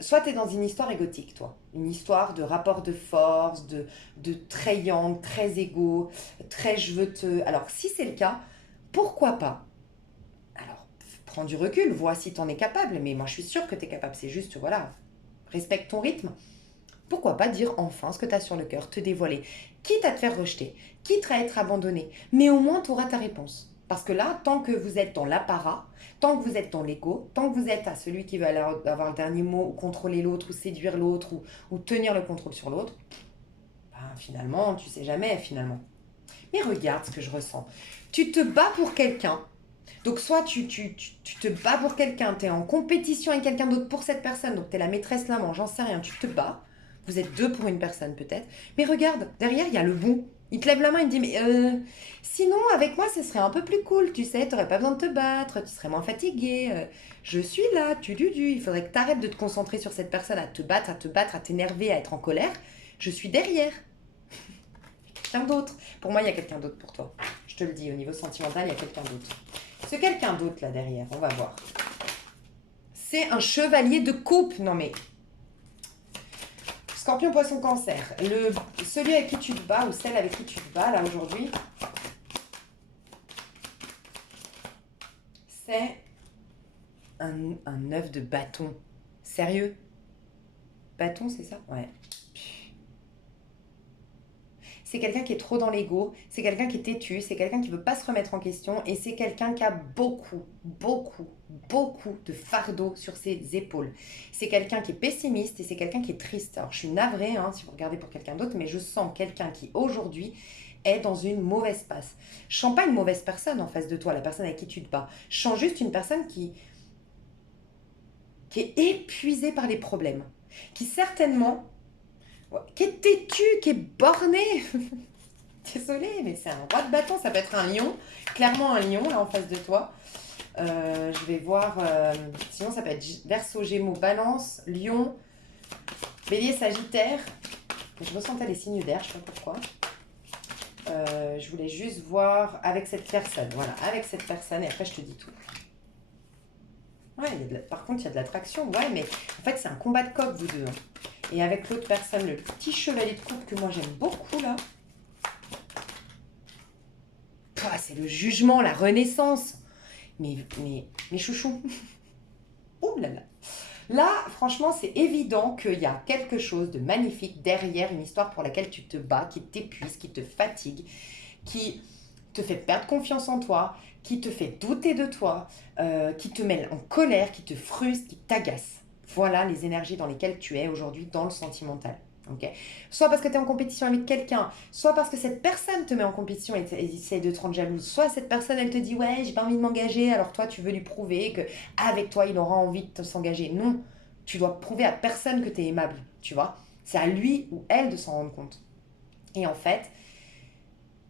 Soit tu es dans une histoire égotique, toi. Une histoire de rapport de force, de très yang, très égo, très je veux te... Alors, si c'est le cas, pourquoi pas? Alors, prends du recul, vois si tu en es capable. Mais moi, je suis sûre que tu es capable. C'est juste, voilà, respecte ton rythme. Pourquoi pas dire enfin ce que tu as sur le cœur, te dévoiler. Quitte à te faire rejeter, quitte à être abandonné. Mais au moins, tu auras ta réponse. Parce que là, tant que vous êtes dans l'apparat, tant que vous êtes dans l'ego, tant que vous êtes à celui qui va avoir le dernier mot, ou contrôler l'autre, ou séduire l'autre, ou tenir le contrôle sur l'autre, ben, finalement, tu sais jamais, finalement. Mais regarde ce que je ressens. Tu te bats pour quelqu'un. Donc soit tu te bats pour quelqu'un, tu es en compétition avec quelqu'un d'autre pour cette personne, donc tu es la maîtresse l'amant, j'en sais rien, tu te bats. Vous êtes deux pour une personne peut-être. Mais regarde, derrière, il y a le bon. Il te lève la main, il te dit, mais sinon, avec moi, ce serait un peu plus cool, tu sais, t'aurais pas besoin de te battre, tu serais moins fatigué. Je suis là, il faudrait que tu arrêtes de te concentrer sur cette personne, à te battre, à t'énerver, à être en colère. Je suis derrière. Quelqu'un d'autre. Pour moi, il y a quelqu'un d'autre pour toi. Je te le dis, au niveau sentimental, il y a quelqu'un d'autre. Ce quelqu'un d'autre là derrière, on va voir. C'est un chevalier de coupe. Non mais... Scorpion, poisson, cancer. Celui avec qui tu te bats ou celle avec qui tu te bats là aujourd'hui, c'est un œuf de bâton. Sérieux? Bâton, c'est ça? Ouais. C'est quelqu'un qui est trop dans l'ego, c'est quelqu'un qui est têtu, c'est quelqu'un qui ne veut pas se remettre en question et c'est quelqu'un qui a beaucoup, beaucoup, beaucoup de fardeau sur ses épaules. C'est quelqu'un qui est pessimiste et c'est quelqu'un qui est triste. Alors je suis navrée hein, si vous regardez pour quelqu'un d'autre, mais je sens quelqu'un qui aujourd'hui est dans une mauvaise passe. Je ne sens pas une mauvaise personne en face de toi, la personne avec qui tu te bats. Je sens juste une personne qui est épuisée par les problèmes, qui certainement... qui est têtu, qui est borné. Désolée, mais c'est un roi de bâton. Ça peut être un lion, clairement un lion là en face de toi. Je vais voir. Sinon, ça peut être Verseau, Gémeaux, Balance, Lion, Bélier, Sagittaire. Je ressentais les signes d'air, je sais pas pourquoi. Je voulais juste voir avec cette personne. Voilà, avec cette personne. Et après, je te dis tout. Ouais, par contre, il y a de l'attraction. Ouais, mais en fait, c'est un combat de coq, vous deux. Hein. Et avec l'autre personne, le petit chevalier de coupe que moi j'aime beaucoup là. C'est le jugement, la renaissance. Mais chouchou. Ouh là là. Là, franchement, c'est évident qu'il y a quelque chose de magnifique derrière une histoire pour laquelle tu te bats, qui t'épuise, qui te fatigue, qui te fait perdre confiance en toi, qui te fait douter de toi, qui te met en colère, qui te frustre, qui t'agace. Voilà les énergies dans lesquelles tu es aujourd'hui dans le sentimental. Okay. Soit parce que tu es en compétition avec quelqu'un, soit parce que cette personne te met en compétition et essaie de te rendre jalouse, soit cette personne elle te dit ouais j'ai pas envie de m'engager, alors toi tu veux lui prouver que avec toi il aura envie de s'engager. Non, tu dois prouver à personne que tu es aimable, tu vois. C'est à lui ou elle de s'en rendre compte. Et en fait,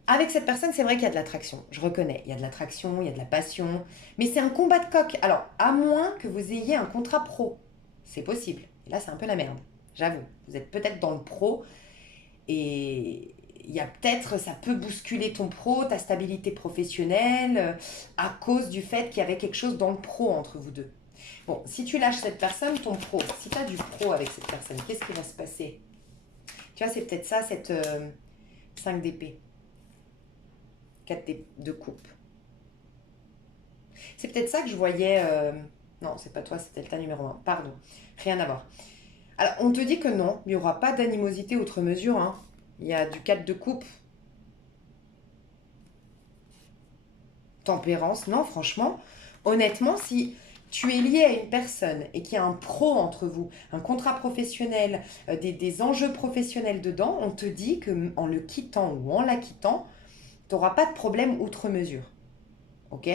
avec cette personne, c'est vrai qu'il y a de l'attraction, je reconnais, il y a de l'attraction, il y a de la passion, mais c'est un combat de coq. Alors, à moins que vous ayez un contrat pro, c'est possible. Et là, c'est un peu la merde. J'avoue, vous êtes peut-être dans le pro et il y a peut-être, ça peut bousculer ton pro, ta stabilité professionnelle, à cause du fait qu'il y avait quelque chose dans le pro entre vous deux. Bon, si tu lâches cette personne, ton pro, si tu as du pro avec cette personne, qu'est-ce qui va se passer? Tu vois, c'est peut-être ça, cette 5 d'épée, 4 de coupe. C'est peut-être ça que je voyais... Non, c'est pas toi, c'était le tas numéro 1. Pardon, rien à voir. Alors, on te dit que non, il n'y aura pas d'animosité outre mesure. Hein. Il y a du 4 de coupe. Tempérance, non, franchement. Honnêtement, si tu es lié à une personne et qu'il y a un pro entre vous, un contrat professionnel, des enjeux professionnels dedans, on te dit qu'en le quittant ou en la quittant, tu n'auras pas de problème outre mesure. Ok?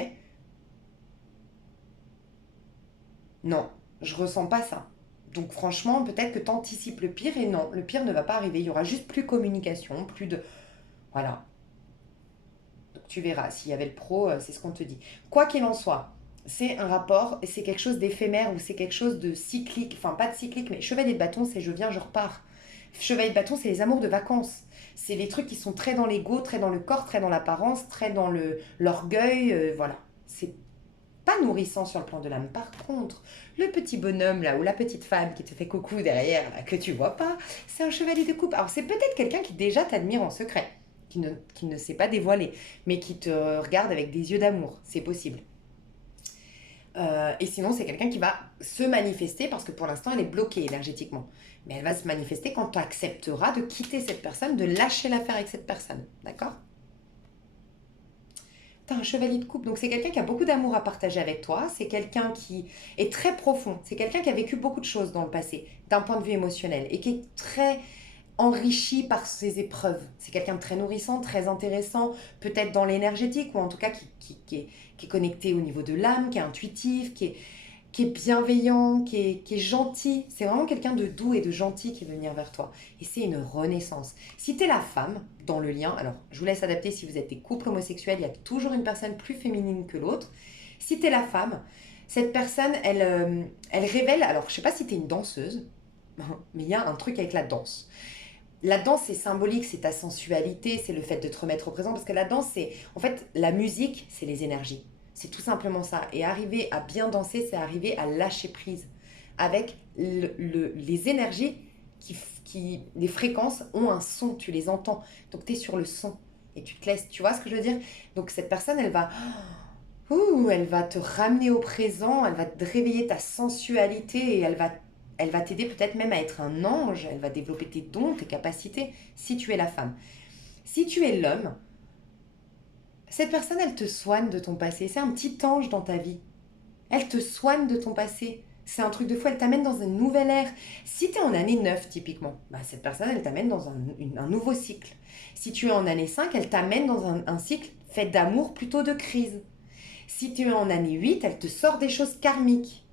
Non, je ressens pas ça. Donc franchement, peut-être que tu anticipes le pire et non, le pire ne va pas arriver. Il y aura juste plus communication, plus de... Voilà. Donc tu verras, s'il y avait le pro, c'est ce qu'on te dit. Quoi qu'il en soit, c'est un rapport, c'est quelque chose d'éphémère ou c'est quelque chose de cyclique. Enfin, pas de cyclique, mais chevalier de bâton, c'est je viens, je repars. Chevalier de bâton, c'est les amours de vacances. C'est les trucs qui sont très dans l'ego, très dans le corps, très dans l'apparence, très dans l'orgueil. Voilà. C'est pas nourrissant sur le plan de l'âme. Par contre, le petit bonhomme là ou la petite femme qui te fait coucou derrière, là, que tu vois pas, c'est un chevalier de coupe. Alors c'est peut-être quelqu'un qui déjà t'admire en secret, qui ne s'est pas dévoilé, mais qui te regarde avec des yeux d'amour. C'est possible. Et sinon, c'est quelqu'un qui va se manifester parce que pour l'instant, elle est bloquée énergétiquement. Mais elle va se manifester quand tu accepteras de quitter cette personne, de lâcher l'affaire avec cette personne. D'accord? t'as un chevalier de coupe, donc c'est quelqu'un qui a beaucoup d'amour à partager avec toi, c'est quelqu'un qui est très profond, c'est quelqu'un qui a vécu beaucoup de choses dans le passé, d'un point de vue émotionnel, et qui est très enrichi par ses épreuves. C'est quelqu'un de très nourrissant, très intéressant, peut-être dans l'énergétique, ou en tout cas qui est connecté au niveau de l'âme, qui est intuitif, qui est bienveillant, qui est gentil. C'est vraiment quelqu'un de doux et de gentil qui veut venir vers toi. Et c'est une renaissance. Si tu es la femme dans le lien, alors je vous laisse adapter si vous êtes des couples homosexuels, il y a toujours une personne plus féminine que l'autre. Si tu es la femme, cette personne, elle révèle, alors je sais pas si tu es une danseuse, mais il y a un truc avec la danse. La danse, c'est symbolique, c'est ta sensualité, c'est le fait de te remettre au présent, parce que la danse, c'est, en fait, la musique, c'est les énergies. C'est tout simplement ça. Et arriver à bien danser, c'est arriver à lâcher prise avec les énergies les fréquences ont un son, tu les entends. Donc tu es sur le son et tu te laisses, tu vois ce que je veux dire? Donc cette personne, elle va te ramener au présent, elle va te réveiller ta sensualité et elle va t'aider peut-être même à être un ange, elle va développer tes dons, tes capacités, si tu es la femme. Si tu es l'homme, cette personne, elle te soigne de ton passé. C'est un petit ange dans ta vie. Elle te soigne de ton passé. C'est un truc de fou, elle t'amène dans une nouvelle ère. Si tu es en année 9 typiquement, bah, cette personne, elle t'amène dans un nouveau cycle. Si tu es en année 5, elle t'amène dans un cycle fait d'amour plutôt de crise. Si tu es en année 8, elle te sort des choses karmiques.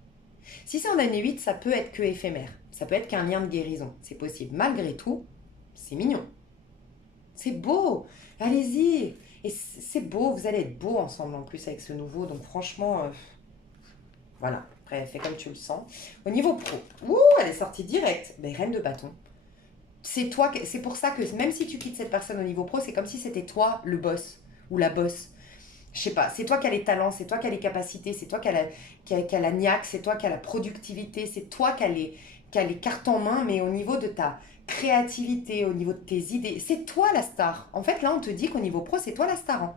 Si c'est en année 8, ça peut être que éphémère. Ça peut être qu'un lien de guérison. C'est possible. Malgré tout, c'est mignon. C'est beau. Allez-y. Et c'est beau. Vous allez être beau ensemble en plus avec ce nouveau. Donc franchement, voilà. Après, fais comme tu le sens. Au niveau pro, ouh, elle est sortie directe. Mais reine de bâton. C'est toi, c'est pour ça que même si tu quittes cette personne au niveau pro, c'est comme si c'était toi le boss ou la boss. Je sais pas, c'est toi qui as les talents, c'est toi qui as les capacités, c'est toi qui a la niaque, c'est toi qui as la productivité, c'est toi qui a les cartes en main, mais au niveau de ta créativité, au niveau de tes idées, c'est toi la star. En fait, là, on te dit qu'au niveau pro, c'est toi la star. Hein.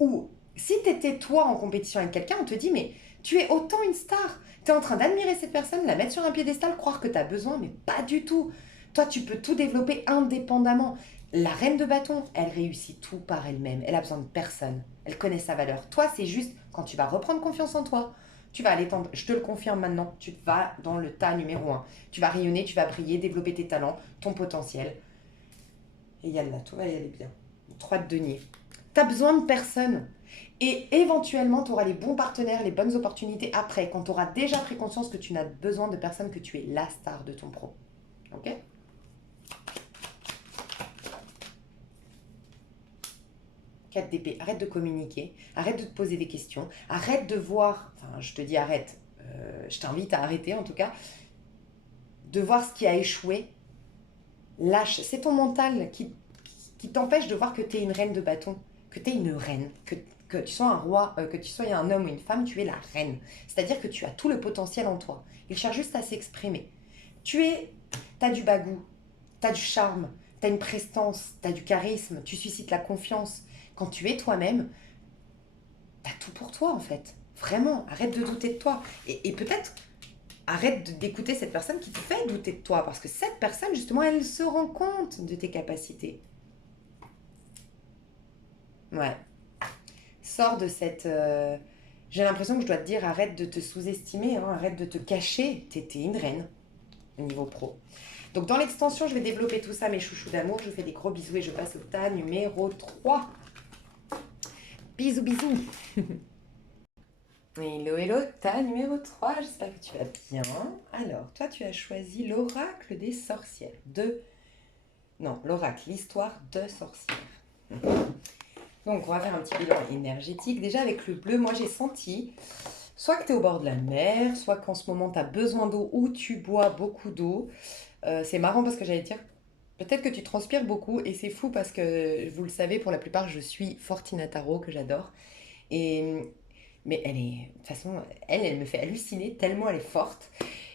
Ou si tu étais toi en compétition avec quelqu'un, on te dit, mais tu es autant une star. Tu es en train d'admirer cette personne, la mettre sur un piédestal, croire que tu as besoin, mais pas du tout. Toi, tu peux tout développer indépendamment. La reine de bâton, elle réussit tout par elle-même. Elle a besoin de personne. Elle connaît sa valeur. Toi, c'est juste quand tu vas reprendre confiance en toi, tu vas aller tendre. Je te le confirme maintenant, tu vas dans le tas numéro un. Tu vas rayonner, tu vas briller, développer tes talents, ton potentiel. Et yallah, tout va y aller bien. 3 de denier. Tu as besoin de personne. Et éventuellement, tu auras les bons partenaires, les bonnes opportunités après, quand tu auras déjà pris conscience que tu n'as besoin de personne, que tu es la star de ton pro. Ok? 4 d'épée, arrête de communiquer, arrête de te poser des questions, arrête de voir, enfin je te dis arrête, je t'invite à arrêter en tout cas, de voir ce qui a échoué, lâche, c'est ton mental qui t'empêche de voir que tu es une reine de bâton, que tu es une reine, que tu sois un roi, que tu sois un homme ou une femme, tu es la reine. C'est-à-dire que tu as tout le potentiel en toi. Il cherche juste à s'exprimer. T'as du bagou, t'as du charme, t'as une prestance, t'as du charisme, tu suscites la confiance. Quand tu es toi-même, t'as tout pour toi en fait. Vraiment, arrête de douter de toi. Et peut-être arrête d'écouter cette personne qui te fait douter de toi. Parce que cette personne, justement, elle se rend compte de tes capacités. Ouais. Sors de cette... J'ai l'impression que je dois te dire, arrête de te sous-estimer, hein, arrête de te cacher. T'es une reine au niveau pro. Donc dans l'extension, je vais développer tout ça, mes chouchous d'amour. Je vous fais des gros bisous et je passe au tas numéro 3. Bisous, bisous. Hello, hello, tas numéro 3. J'espère que tu vas bien. Alors, toi, tu as choisi l'oracle des sorcières. Non, l'oracle, l'histoire de sorcières. Donc, on va faire un petit bilan énergétique. Déjà, avec le bleu, moi, j'ai senti soit que tu es au bord de la mer, soit qu'en ce moment, tu as besoin d'eau ou tu bois beaucoup d'eau. C'est marrant parce que j'allais dire, peut-être que tu transpires beaucoup et c'est fou parce que, vous le savez, pour la plupart, je suis Fortina Tarot, que j'adore. Et, mais elle est, de toute façon, elle me fait halluciner tellement elle est forte.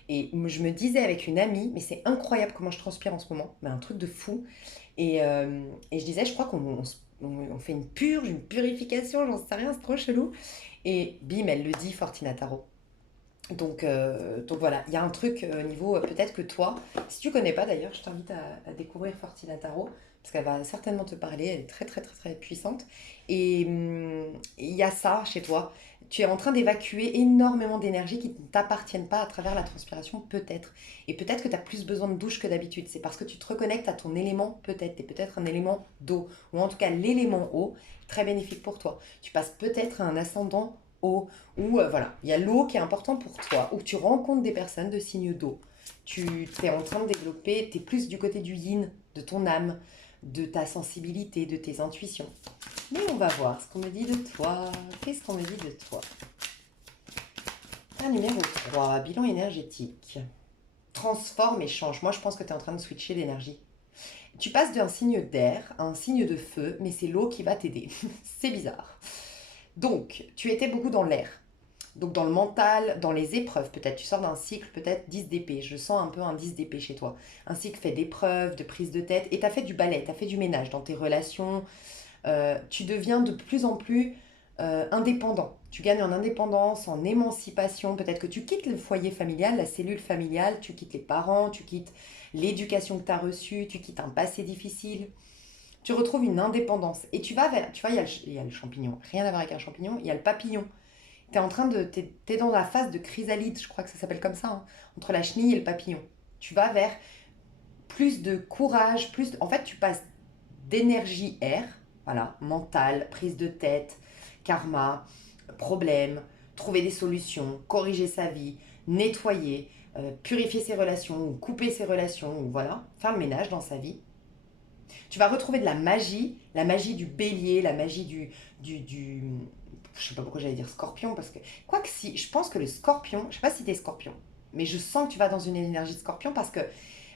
Et je me disais avec une amie, mais c'est incroyable comment je transpire en ce moment, mais un truc de fou. Et je disais, je crois on fait une purge, une purification, j'en sais rien, c'est trop chelou. Et bim, elle le dit, Fortina Tarot. Donc voilà, il y a un truc au niveau, peut-être que toi, si tu connais pas d'ailleurs, je t'invite à découvrir Fortina Tarot, parce qu'elle va certainement te parler, elle est très très très très puissante. Et il y a ça chez toi, tu es en train d'évacuer énormément d'énergie qui ne t'appartiennent pas à travers la transpiration, peut-être. Et peut-être que tu as plus besoin de douche que d'habitude, c'est parce que tu te reconnectes à ton élément, peut-être, tu es peut-être un élément d'eau, ou en tout cas l'élément eau, très bénéfique pour toi. Tu passes peut-être à un ascendant eau, ou voilà, il y a l'eau qui est important pour toi, ou tu rencontres des personnes de signe d'eau. Tu es en train de développer, tu es plus du côté du yin, de ton âme, de ta sensibilité, de tes intuitions. Mais on va voir ce qu'on me dit de toi. Qu'est-ce qu'on me dit de toi? Numéro 3, bilan énergétique. Transforme et change. Moi, je pense que tu es en train de switcher d'énergie. Tu passes d'un signe d'air à un signe de feu, mais c'est l'eau qui va t'aider. C'est bizarre. Donc, tu étais beaucoup dans l'air. Donc dans le mental, dans les épreuves, peut-être tu sors d'un cycle, peut-être 10 d'épée. Je sens un peu un 10 d'épée chez toi. Un cycle fait d'épreuves, de prise de tête. Et tu as fait du balai, tu as fait du ménage dans tes relations. Tu deviens de plus en plus indépendant. Tu gagnes en indépendance, en émancipation. Peut-être que tu quittes le foyer familial, la cellule familiale, tu quittes les parents, tu quittes l'éducation que tu as reçue, tu quittes un passé difficile. Tu retrouves une indépendance. Et tu vas vers, tu vois, il y a le champignon. Rien à voir avec un champignon, il y a le papillon. T'es dans la phase de chrysalide, je crois que ça s'appelle comme ça, hein, entre la chenille et le papillon. Tu vas vers plus de courage, en fait, tu passes d'énergie air, voilà, mentale, prise de tête, karma, problème, trouver des solutions, corriger sa vie, nettoyer, purifier ses relations, ou couper ses relations, ou voilà, faire le ménage dans sa vie. Tu vas retrouver de la magie du bélier, la magie du je sais pas pourquoi j'allais dire scorpion, parce que, quoique si, je pense que le scorpion, je sais pas si t'es scorpion, mais je sens que tu vas dans une énergie de scorpion parce que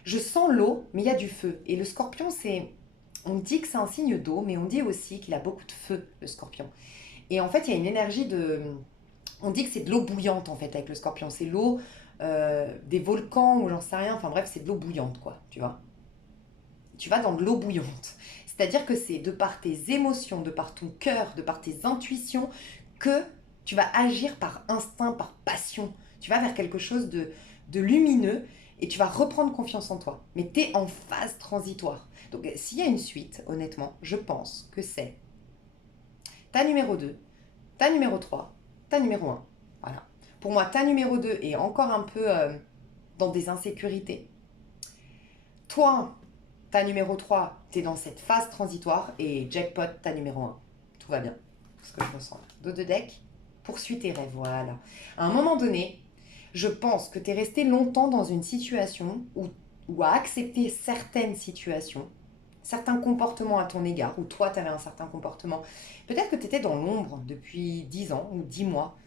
je sens l'eau, mais il y a du feu. Et le scorpion, on dit que c'est un signe d'eau, mais on dit aussi qu'il a beaucoup de feu, le scorpion. Et en fait, il y a une énergie on dit que c'est de l'eau bouillante, en fait, avec le scorpion. C'est l'eau des volcans, ou j'en sais rien, enfin bref, c'est de l'eau bouillante, quoi, tu vois. Tu vas dans de l'eau bouillante. C'est-à-dire que c'est de par tes émotions, de par ton cœur, de par tes intuitions, que tu vas agir par instinct, par passion. Tu vas vers quelque chose de lumineux et tu vas reprendre confiance en toi. Mais tu es en phase transitoire. Donc s'il y a une suite, honnêtement, je pense que c'est ta numéro 2, ta numéro 3, ta numéro un. Voilà. Pour moi, ta numéro 2 est encore un peu dans des insécurités. Toi, ta numéro 3, t'es dans cette phase transitoire et jackpot, ta numéro un. Tout va bien. Ce que je ressens. Dos de deck, poursuis tes rêves, voilà. À un moment donné, je pense que t'es resté longtemps dans une situation ou à accepter certaines situations, certains comportements à ton égard, ou toi t'avais un certain comportement. Peut-être que t'étais dans l'ombre depuis 10 ans ou 10 mois.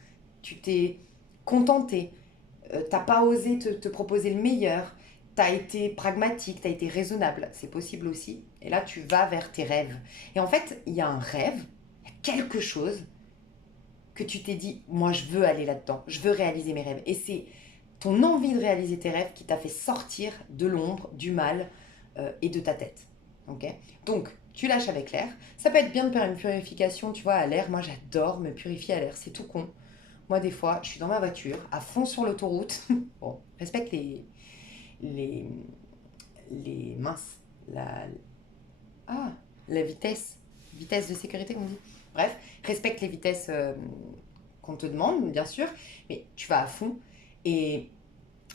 Tu t'es contenté, t'as pas osé te proposer le meilleur, t'as été pragmatique, t'as été raisonnable, c'est possible aussi. Et là, tu vas vers tes rêves. Et en fait, il y a un rêve, il y a quelque chose que tu t'es dit, moi je veux aller là-dedans, je veux réaliser mes rêves. Et c'est ton envie de réaliser tes rêves qui t'a fait sortir de l'ombre, du mal et de ta tête. Ok. Donc, tu lâches avec l'air. Ça peut être bien de faire une purification, tu vois, à l'air. Moi, j'adore me purifier à l'air, c'est tout con. Moi, des fois, je suis dans ma voiture, à fond sur l'autoroute. Bon, respecte les, les minces, ah, la vitesse de sécurité qu'on dit. Bref, respecte les vitesses qu'on te demande, bien sûr, mais tu vas à fond et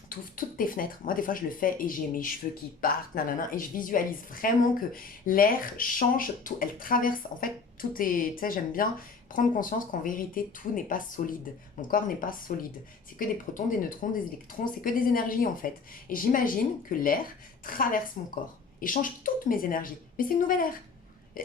tu ouvres toutes tes fenêtres. Moi, des fois, je le fais et j'ai mes cheveux qui partent, nanana, et je visualise vraiment que l'air change, tout, elle traverse. En fait, tout est, tu sais, j'aime bien prendre conscience qu'en vérité, tout n'est pas solide. Mon corps n'est pas solide. C'est que des protons, des neutrons, des électrons, c'est que des énergies, en fait. Et j'imagine que l'air traverse mon corps et change toutes mes énergies. Mais c'est une nouvelle ère.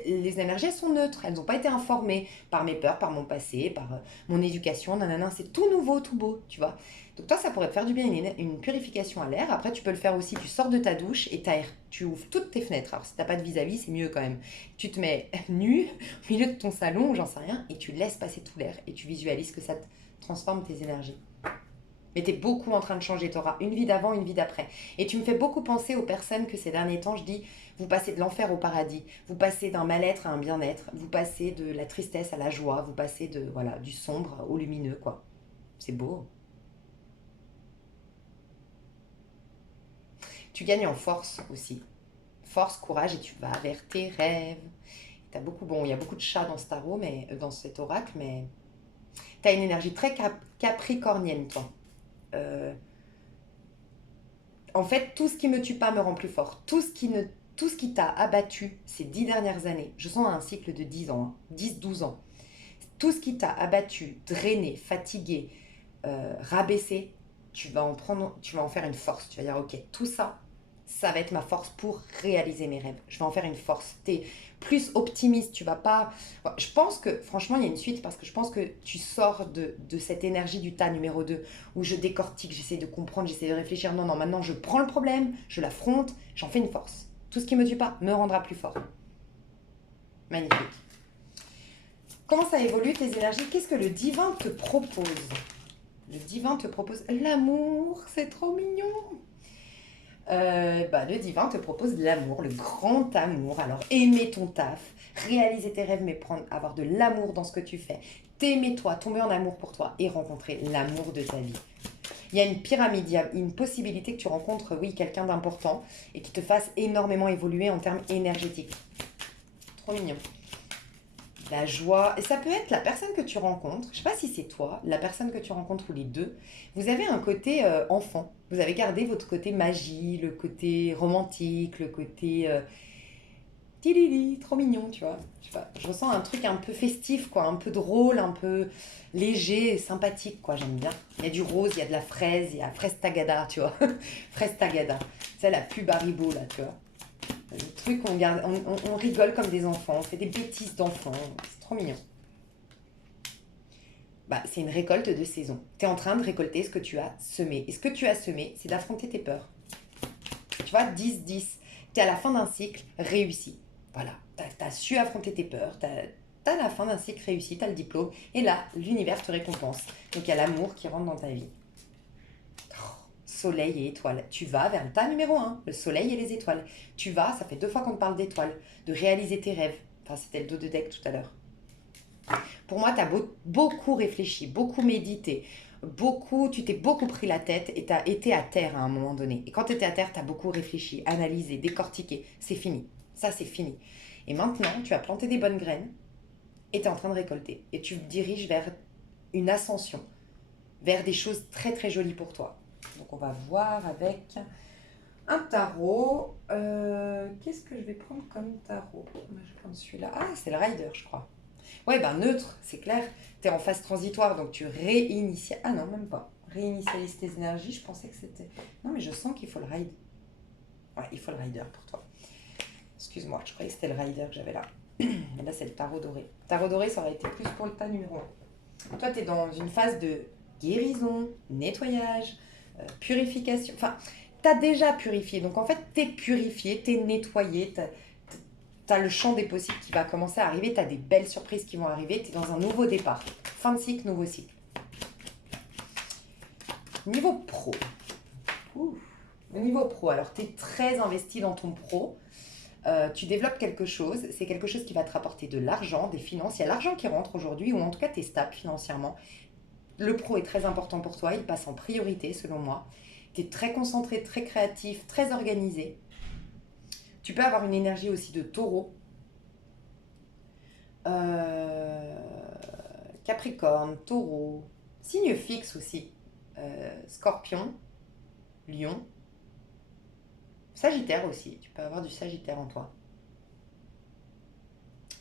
Les énergies, elles sont neutres. Elles n'ont pas été informées par mes peurs, par mon passé, par mon éducation, nanana. C'est tout nouveau, tout beau, tu vois. Donc toi, ça pourrait te faire du bien, une purification à l'air. Après, tu peux le faire aussi, tu sors de ta douche et t'aères. Tu ouvres toutes tes fenêtres. Alors, si t'as pas de vis-à-vis, c'est mieux quand même. Tu te mets nu au milieu de ton salon, ou j'en sais rien, et tu laisses passer tout l'air et tu visualises que ça te transforme tes énergies. Mais tu es beaucoup en train de changer. Tu auras une vie d'avant, une vie d'après. Et tu me fais beaucoup penser aux personnes que ces derniers temps, je dis, vous passez de l'enfer au paradis. Vous passez d'un mal-être à un bien-être. Vous passez de la tristesse à la joie. Vous passez de voilà du sombre au lumineux, quoi. C'est beau. Tu gagnes en force aussi. Force, courage et tu vas vers tes rêves. Il y a beaucoup de chats dans ce tarot, mais dans cet oracle, mais tu as une énergie très capricornienne, toi. Euh, En fait, tout ce qui me tue pas me rend plus fort. Tout ce qui t'a abattu ces 10 dernières années, je sens un cycle de 10 ans, hein, 10-12 ans. Tout ce qui t'a abattu, drainé, fatigué, rabaissé, tu vas en faire une force. Tu vas dire, ok, tout ça, ça va être ma force pour réaliser mes rêves. Je vais en faire une force. T'es plus optimiste, tu vas pas... Ouais, je pense que, franchement, il y a une suite parce que je pense que tu sors de cette énergie du tas numéro 2 où je décortique, j'essaie de comprendre, j'essaie de réfléchir. Non, non, maintenant je prends le problème, je l'affronte, j'en fais une force. Tout ce qui me tue pas me rendra plus fort. Magnifique. Comment ça évolue tes énergies? Qu'est-ce que le divin te propose? Le divin te propose l'amour, c'est trop mignon. Le divin te propose l'amour, le grand amour. Alors, aimer ton taf, réaliser tes rêves, mais avoir de l'amour dans ce que tu fais. T'aimer toi, tomber en amour pour toi et rencontrer l'amour de ta vie. Il y a une pyramide, il y a une possibilité que tu rencontres, oui, quelqu'un d'important et qui te fasse énormément évoluer en termes énergétiques. Trop mignon. La joie, et ça peut être la personne que tu rencontres, je sais pas si c'est toi, la personne que tu rencontres ou les deux, vous avez un côté enfant, vous avez gardé votre côté magie, le côté romantique, le côté tilili, trop mignon, tu vois. Je sais pas, je ressens un truc un peu festif, quoi, un peu drôle, un peu léger, sympathique, quoi, j'aime bien. Il y a du rose, il y a de la fraise, il y a fraise tagada, tu vois, fraise tagada, c'est la pub Haribo, là, tu vois. Le truc, on rigole comme des enfants, on fait des bêtises d'enfants, c'est trop mignon. Bah, c'est une récolte de saison. Tu es en train de récolter ce que tu as semé. Et ce que tu as semé, c'est d'affronter tes peurs. Tu vois, 10-10. Tu es à la fin d'un cycle réussi. Voilà, tu as su affronter tes peurs, tu as la fin d'un cycle réussi, tu as le diplôme. Et là, l'univers te récompense. Donc il y a l'amour qui rentre dans ta vie. Soleil et étoiles. Tu vas vers le tas numéro un, le soleil et les étoiles. Tu vas, ça fait 2 fois qu'on te parle d'étoiles, de réaliser tes rêves. Enfin, c'était le dos de deck tout à l'heure. Pour moi, tu as beaucoup réfléchi, beaucoup médité, tu t'es beaucoup pris la tête et tu as été à terre à un moment donné. Et quand tu étais à terre, tu as beaucoup réfléchi, analysé, décortiqué. C'est fini. Ça, c'est fini. Et maintenant, tu as planté des bonnes graines et tu es en train de récolter. Et tu te diriges vers une ascension, vers des choses très très jolies pour toi. Donc, on va voir avec un tarot. Qu'est-ce que je vais prendre comme tarot? Je vais prendre celui-là. Ah, c'est le Rider, je crois. Ouais, ben neutre, c'est clair. Tu es en phase transitoire, donc tu réinities. Ah non, même pas. Réinitialises tes énergies, je pensais que c'était. Non, mais je sens qu'il faut le ride. Ouais, il faut le rider pour toi. Excuse-moi, je croyais que c'était le rider que j'avais là. Mais là, c'est le tarot doré. Tarot doré, ça aurait été plus pour le tas numéro 1. Toi, tu es dans une phase de guérison, nettoyage, purification. Enfin, tu as déjà purifié. Donc, en fait, tu es purifié, tu es nettoyé, t'as le champ des possibles qui va commencer à arriver, t'as des belles surprises qui vont arriver, t'es dans un nouveau départ. Fin de cycle, nouveau cycle. Niveau pro. Ouh. Le niveau pro, alors t'es très investi dans ton pro. Tu développes quelque chose, c'est quelque chose qui va te rapporter de l'argent, des finances. Il y a l'argent qui rentre aujourd'hui, ou en tout cas t'es stable financièrement. Le pro est très important pour toi, il passe en priorité selon moi. T'es très concentré, très créatif, très organisé. Tu peux avoir une énergie aussi de taureau. Euh, Capricorne, taureau, signe fixe aussi. Scorpion, lion, sagittaire aussi. Tu peux avoir du sagittaire en toi.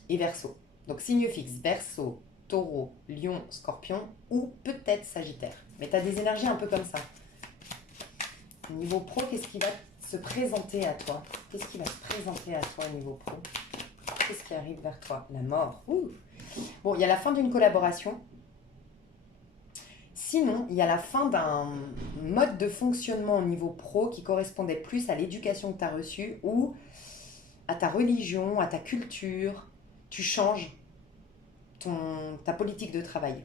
Et verseau. Donc signe fixe, verseau, taureau, lion, scorpion ou peut-être sagittaire. Mais tu as des énergies un peu comme ça. Niveau pro, qu'est-ce qui va se présenter à toi? Qu'est-ce qui va se présenter à toi au niveau pro? Qu'est-ce qui arrive vers toi? La mort. Ouh. Bon, il y a la fin d'une collaboration. Sinon, il y a la fin d'un mode de fonctionnement au niveau pro qui correspondait plus à l'éducation que tu as reçue ou à ta religion, à ta culture. Tu changes ta politique de travail.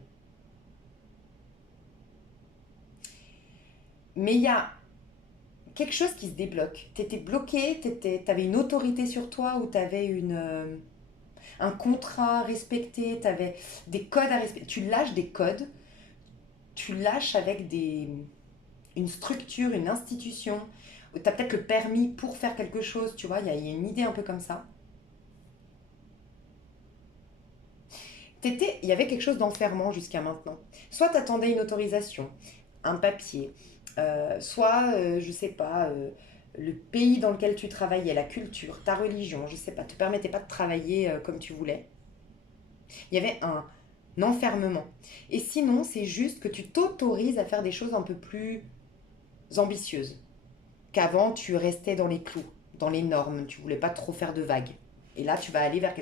Mais il y a quelque chose qui se débloque. Tu étais bloqué, tu avais une autorité sur toi ou tu avais un contrat à respecter, tu avais des codes à respecter. Tu lâches des codes, tu lâches avec une structure, une institution Ou tu as peut-être le permis pour faire quelque chose, tu vois, il y a une idée un peu comme ça. Il y avait quelque chose d'enfermant jusqu'à maintenant. Soit tu attendais une autorisation, un papier, soit, je sais pas, le pays dans lequel tu travaillais, la culture, ta religion, je sais pas, te permettait pas de travailler comme tu voulais. Il y avait un enfermement. Et sinon, c'est juste que tu t'autorises à faire des choses un peu plus ambitieuses. Qu'avant, tu restais dans les clous, dans les normes, tu voulais pas trop faire de vagues. Et là, tu vas aller vers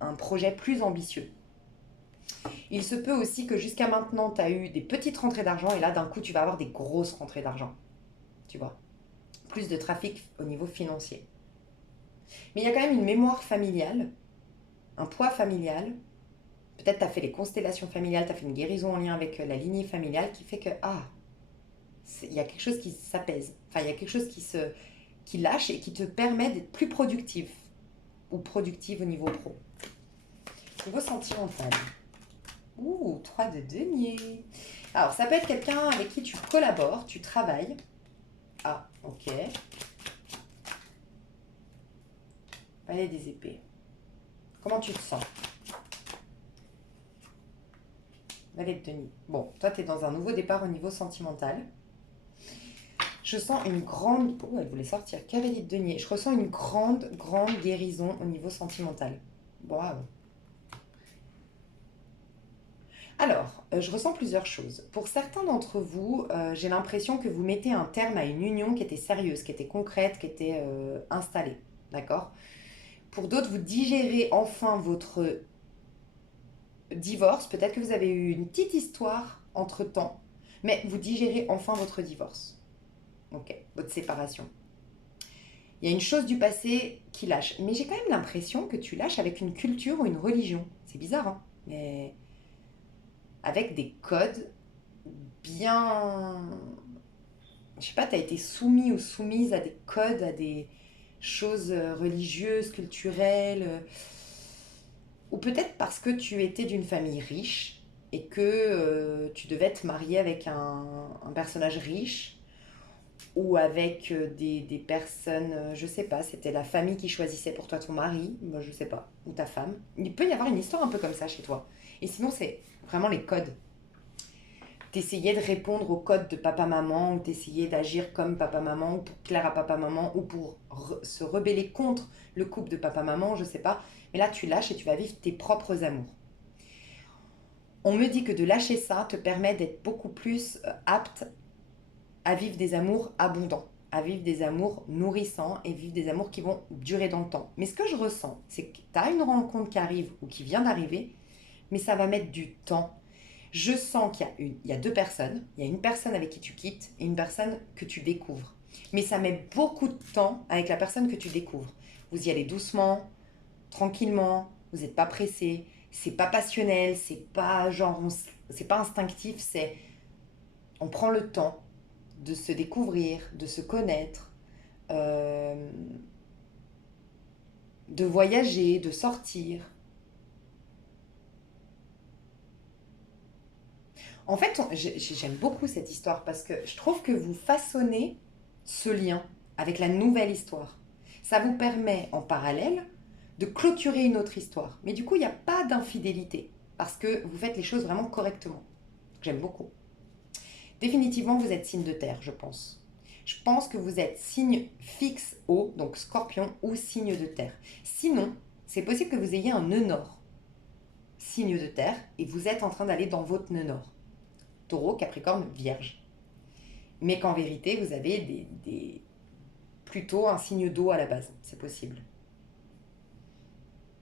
un projet plus ambitieux. Il se peut aussi que jusqu'à maintenant, tu as eu des petites rentrées d'argent et là, d'un coup, tu vas avoir des grosses rentrées d'argent. Tu vois, plus de trafic au niveau financier. Mais il y a quand même une mémoire familiale, un poids familial. Peut-être tu as fait les constellations familiales, tu as fait une guérison en lien avec la lignée familiale qui fait que, il y a quelque chose qui s'apaise. Enfin, il y a quelque chose qui lâche et qui te permet d'être plus productif ou productive au niveau pro. Niveau sentimental. Ouh, 3 de denier. Alors, ça peut être quelqu'un avec qui tu collabores, tu travailles. Ah, ok. Palais des épées. Comment tu te sens? Valet de denier. Bon, toi, tu es dans un nouveau départ au niveau sentimental. Je sens une grande... Oh, elle voulait sortir. Cavalier de denier. Je ressens une grande, grande guérison au niveau sentimental. Waouh. Alors, je ressens plusieurs choses. Pour certains d'entre vous, j'ai l'impression que vous mettez un terme à une union qui était sérieuse, qui était concrète, qui était installée. D'accord? Pour d'autres, vous digérez enfin votre divorce. Peut-être que vous avez eu une petite histoire entre-temps, mais vous digérez enfin votre divorce. Ok, votre séparation. Il y a une chose du passé qui lâche. Mais j'ai quand même l'impression que tu lâches avec une culture ou une religion. C'est bizarre, hein? Mais avec des codes bien... Je sais pas, tu as été soumis ou soumise à des codes, à des choses religieuses, culturelles, ou peut-être parce que tu étais d'une famille riche et que tu devais te marier avec un personnage riche ou avec des personnes, je sais pas, c'était la famille qui choisissait pour toi ton mari, moi je sais pas, ou ta femme. Il peut y avoir une histoire un peu comme ça chez toi. Et sinon, c'est vraiment les codes. T'essayais de répondre aux codes de papa-maman, ou t'essayais d'agir comme papa-maman, ou pour plaire à papa-maman, ou pour se rebeller contre le couple de papa-maman, je sais pas. Mais là, tu lâches et tu vas vivre tes propres amours. On me dit que de lâcher ça te permet d'être beaucoup plus apte à vivre des amours abondants, à vivre des amours nourrissants et vivre des amours qui vont durer dans le temps. Mais ce que je ressens, c'est que tu as une rencontre qui arrive ou qui vient d'arriver, mais ça va mettre du temps. Je sens il y a deux personnes. Il y a une personne avec qui tu quittes et une personne que tu découvres. Mais ça met beaucoup de temps avec la personne que tu découvres. Vous y allez doucement, tranquillement, vous n'êtes pas pressé, c'est pas passionnel, c'est pas genre, c'est pas instinctif, c'est on prend le temps de se découvrir, de se connaître, euh, de voyager, de sortir. En fait, j'aime beaucoup cette histoire parce que je trouve que vous façonnez ce lien avec la nouvelle histoire. Ça vous permet en parallèle de clôturer une autre histoire. Mais du coup, il n'y a pas d'infidélité parce que vous faites les choses vraiment correctement. J'aime beaucoup. Définitivement, vous êtes signe de terre, je pense. Je pense que vous êtes signe fixe eau, donc scorpion ou signe de terre. Sinon, c'est possible que vous ayez un nœud nord, signe de terre, et vous êtes en train d'aller dans votre nœud nord. Taureau, Capricorne, Vierge. Mais qu'en vérité, vous avez plutôt un signe d'eau à la base. C'est possible.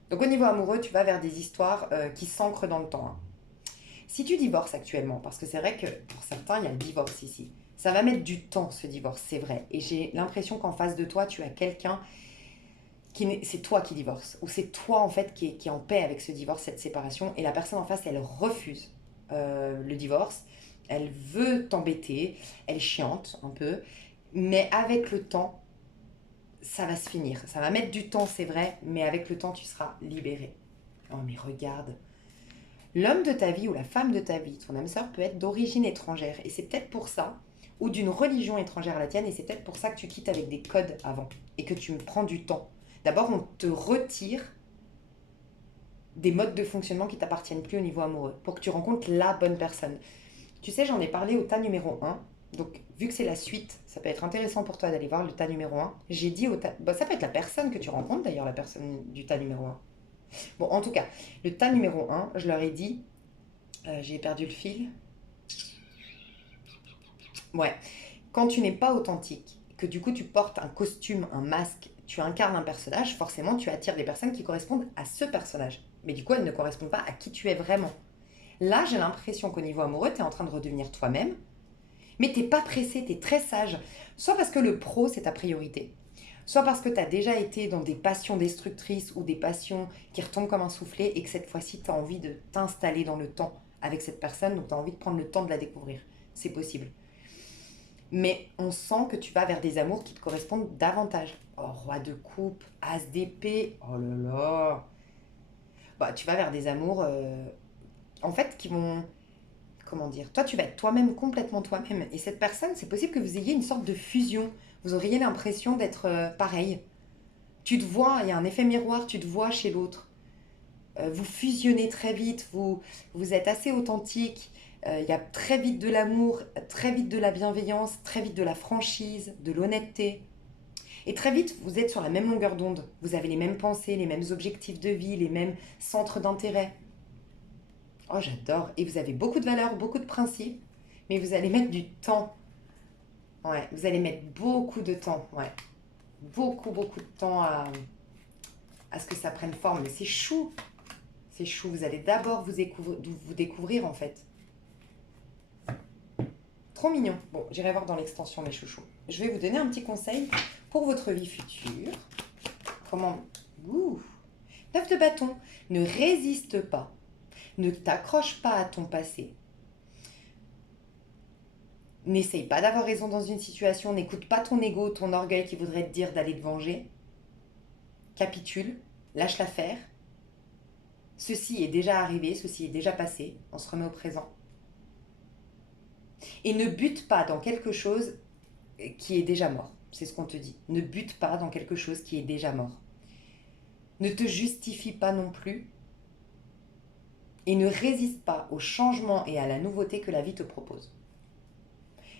Donc au niveau amoureux, tu vas vers des histoires qui s'ancrent dans le temps, hein. Si tu divorces actuellement, parce que c'est vrai que pour certains, il y a le divorce ici, ça va mettre du temps ce divorce, c'est vrai. Et j'ai l'impression qu'en face de toi, tu as quelqu'un c'est toi qui divorce, ou c'est toi en fait qui est en paix avec ce divorce, cette séparation, et la personne en face, elle refuse le divorce, elle veut t'embêter, elle chiante un peu, mais avec le temps, ça va se finir. Ça va mettre du temps, c'est vrai, mais avec le temps, tu seras libéré. Oh mais regarde, l'homme de ta vie ou la femme de ta vie, ton âme sœur peut être d'origine étrangère. Et c'est peut-être pour ça, ou d'une religion étrangère à la tienne, et c'est peut-être pour ça que tu quittes avec des codes avant, et que tu me prends du temps. D'abord, on te retire des modes de fonctionnement qui t'appartiennent plus au niveau amoureux, pour que tu rencontres la bonne personne. Tu sais, j'en ai parlé au tas numéro 1, donc vu que c'est la suite, ça peut être intéressant pour toi d'aller voir le tas numéro 1. J'ai dit au tas... Bon, ça peut être la personne que tu rencontres d'ailleurs, la personne du tas numéro 1. Bon, en tout cas, le tas numéro 1, je leur ai dit... j'ai perdu le fil. Ouais, quand tu n'es pas authentique, que du coup tu portes un costume, un masque, tu incarnes un personnage, forcément tu attires des personnes qui correspondent à ce personnage. Mais du coup, elles ne correspondent pas à qui tu es vraiment. Là, j'ai l'impression qu'au niveau amoureux, tu es en train de redevenir toi-même, mais t'es pas pressé, tu es très sage. Soit parce que le pro, c'est ta priorité, soit parce que tu as déjà été dans des passions destructrices ou des passions qui retombent comme un soufflet et que cette fois-ci, tu as envie de t'installer dans le temps avec cette personne, donc tu as envie de prendre le temps de la découvrir. C'est possible. Mais on sent que tu vas vers des amours qui te correspondent davantage. Oh, roi de coupe, as d'épée, oh là là. Bah, tu vas vers des amours, en fait, qui vont... Comment dire? Toi, tu vas être toi-même, complètement toi-même. Et cette personne, c'est possible que vous ayez une sorte de fusion. Vous auriez l'impression d'être pareil. Tu te vois, il y a un effet miroir, tu te vois chez l'autre. Vous fusionnez très vite, vous êtes assez authentique. Il y a très vite de l'amour, très vite de la bienveillance, très vite de la franchise, de l'honnêteté. Et très vite, vous êtes sur la même longueur d'onde. Vous avez les mêmes pensées, les mêmes objectifs de vie, les mêmes centres d'intérêt. Oh, j'adore. Et vous avez beaucoup de valeurs, beaucoup de principes, mais vous allez mettre du temps. Ouais, vous allez mettre beaucoup de temps. Ouais, beaucoup, beaucoup de temps à ce que ça prenne forme. Mais c'est chou. C'est chou. Vous allez d'abord vous découvrir, en fait. Trop mignon. Bon, j'irai voir dans l'extension, mes chouchous. Je vais vous donner un petit conseil pour votre vie future. Comment... Ouh. 9 de bâton. Ne résiste pas. Ne t'accroche pas à ton passé. N'essaye pas d'avoir raison dans une situation. N'écoute pas ton ego, ton orgueil qui voudrait te dire d'aller te venger. Capitule. Lâche l'affaire. Ceci est déjà arrivé, ceci est déjà passé. On se remet au présent. Et ne bute pas dans quelque chose qui est déjà mort. C'est ce qu'on te dit. Ne bute pas dans quelque chose qui est déjà mort. Ne te justifie pas non plus. Et ne résiste pas au changement et à la nouveauté que la vie te propose.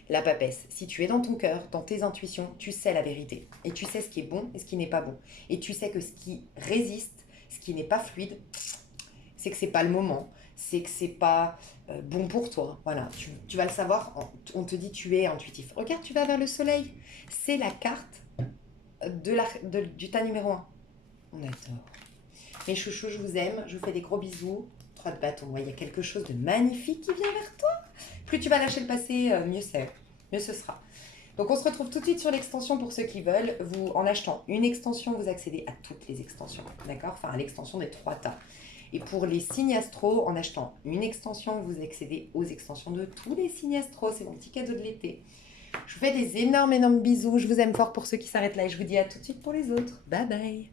La papesse, si tu es dans ton cœur, dans tes intuitions, tu sais la vérité. Et tu sais ce qui est bon et ce qui n'est pas bon. Et tu sais que ce qui résiste, ce qui n'est pas fluide, c'est que c'est pas le moment, c'est que c'est pas bon pour toi. Voilà, tu vas le savoir, on te dit tu es intuitif. Regarde, tu vas vers le soleil. C'est la carte du tas numéro 1. On adore. Mes chouchous, je vous aime, je vous fais des gros bisous. 3 de bâton, ouais, il y a quelque chose de magnifique qui vient vers toi. Plus tu vas lâcher le passé, mieux c'est, mieux ce sera. Donc on se retrouve tout de suite sur l'extension pour ceux qui veulent. En achetant une extension, vous accédez à toutes les extensions, d'accord? Enfin, à l'extension des 3 tas. Et pour les signes astro, en achetant une extension, vous accédez aux extensions de tous les signes astro. C'est mon petit cadeau de l'été. Je vous fais des énormes, énormes bisous. Je vous aime fort pour ceux qui s'arrêtent là et je vous dis à tout de suite pour les autres. Bye bye.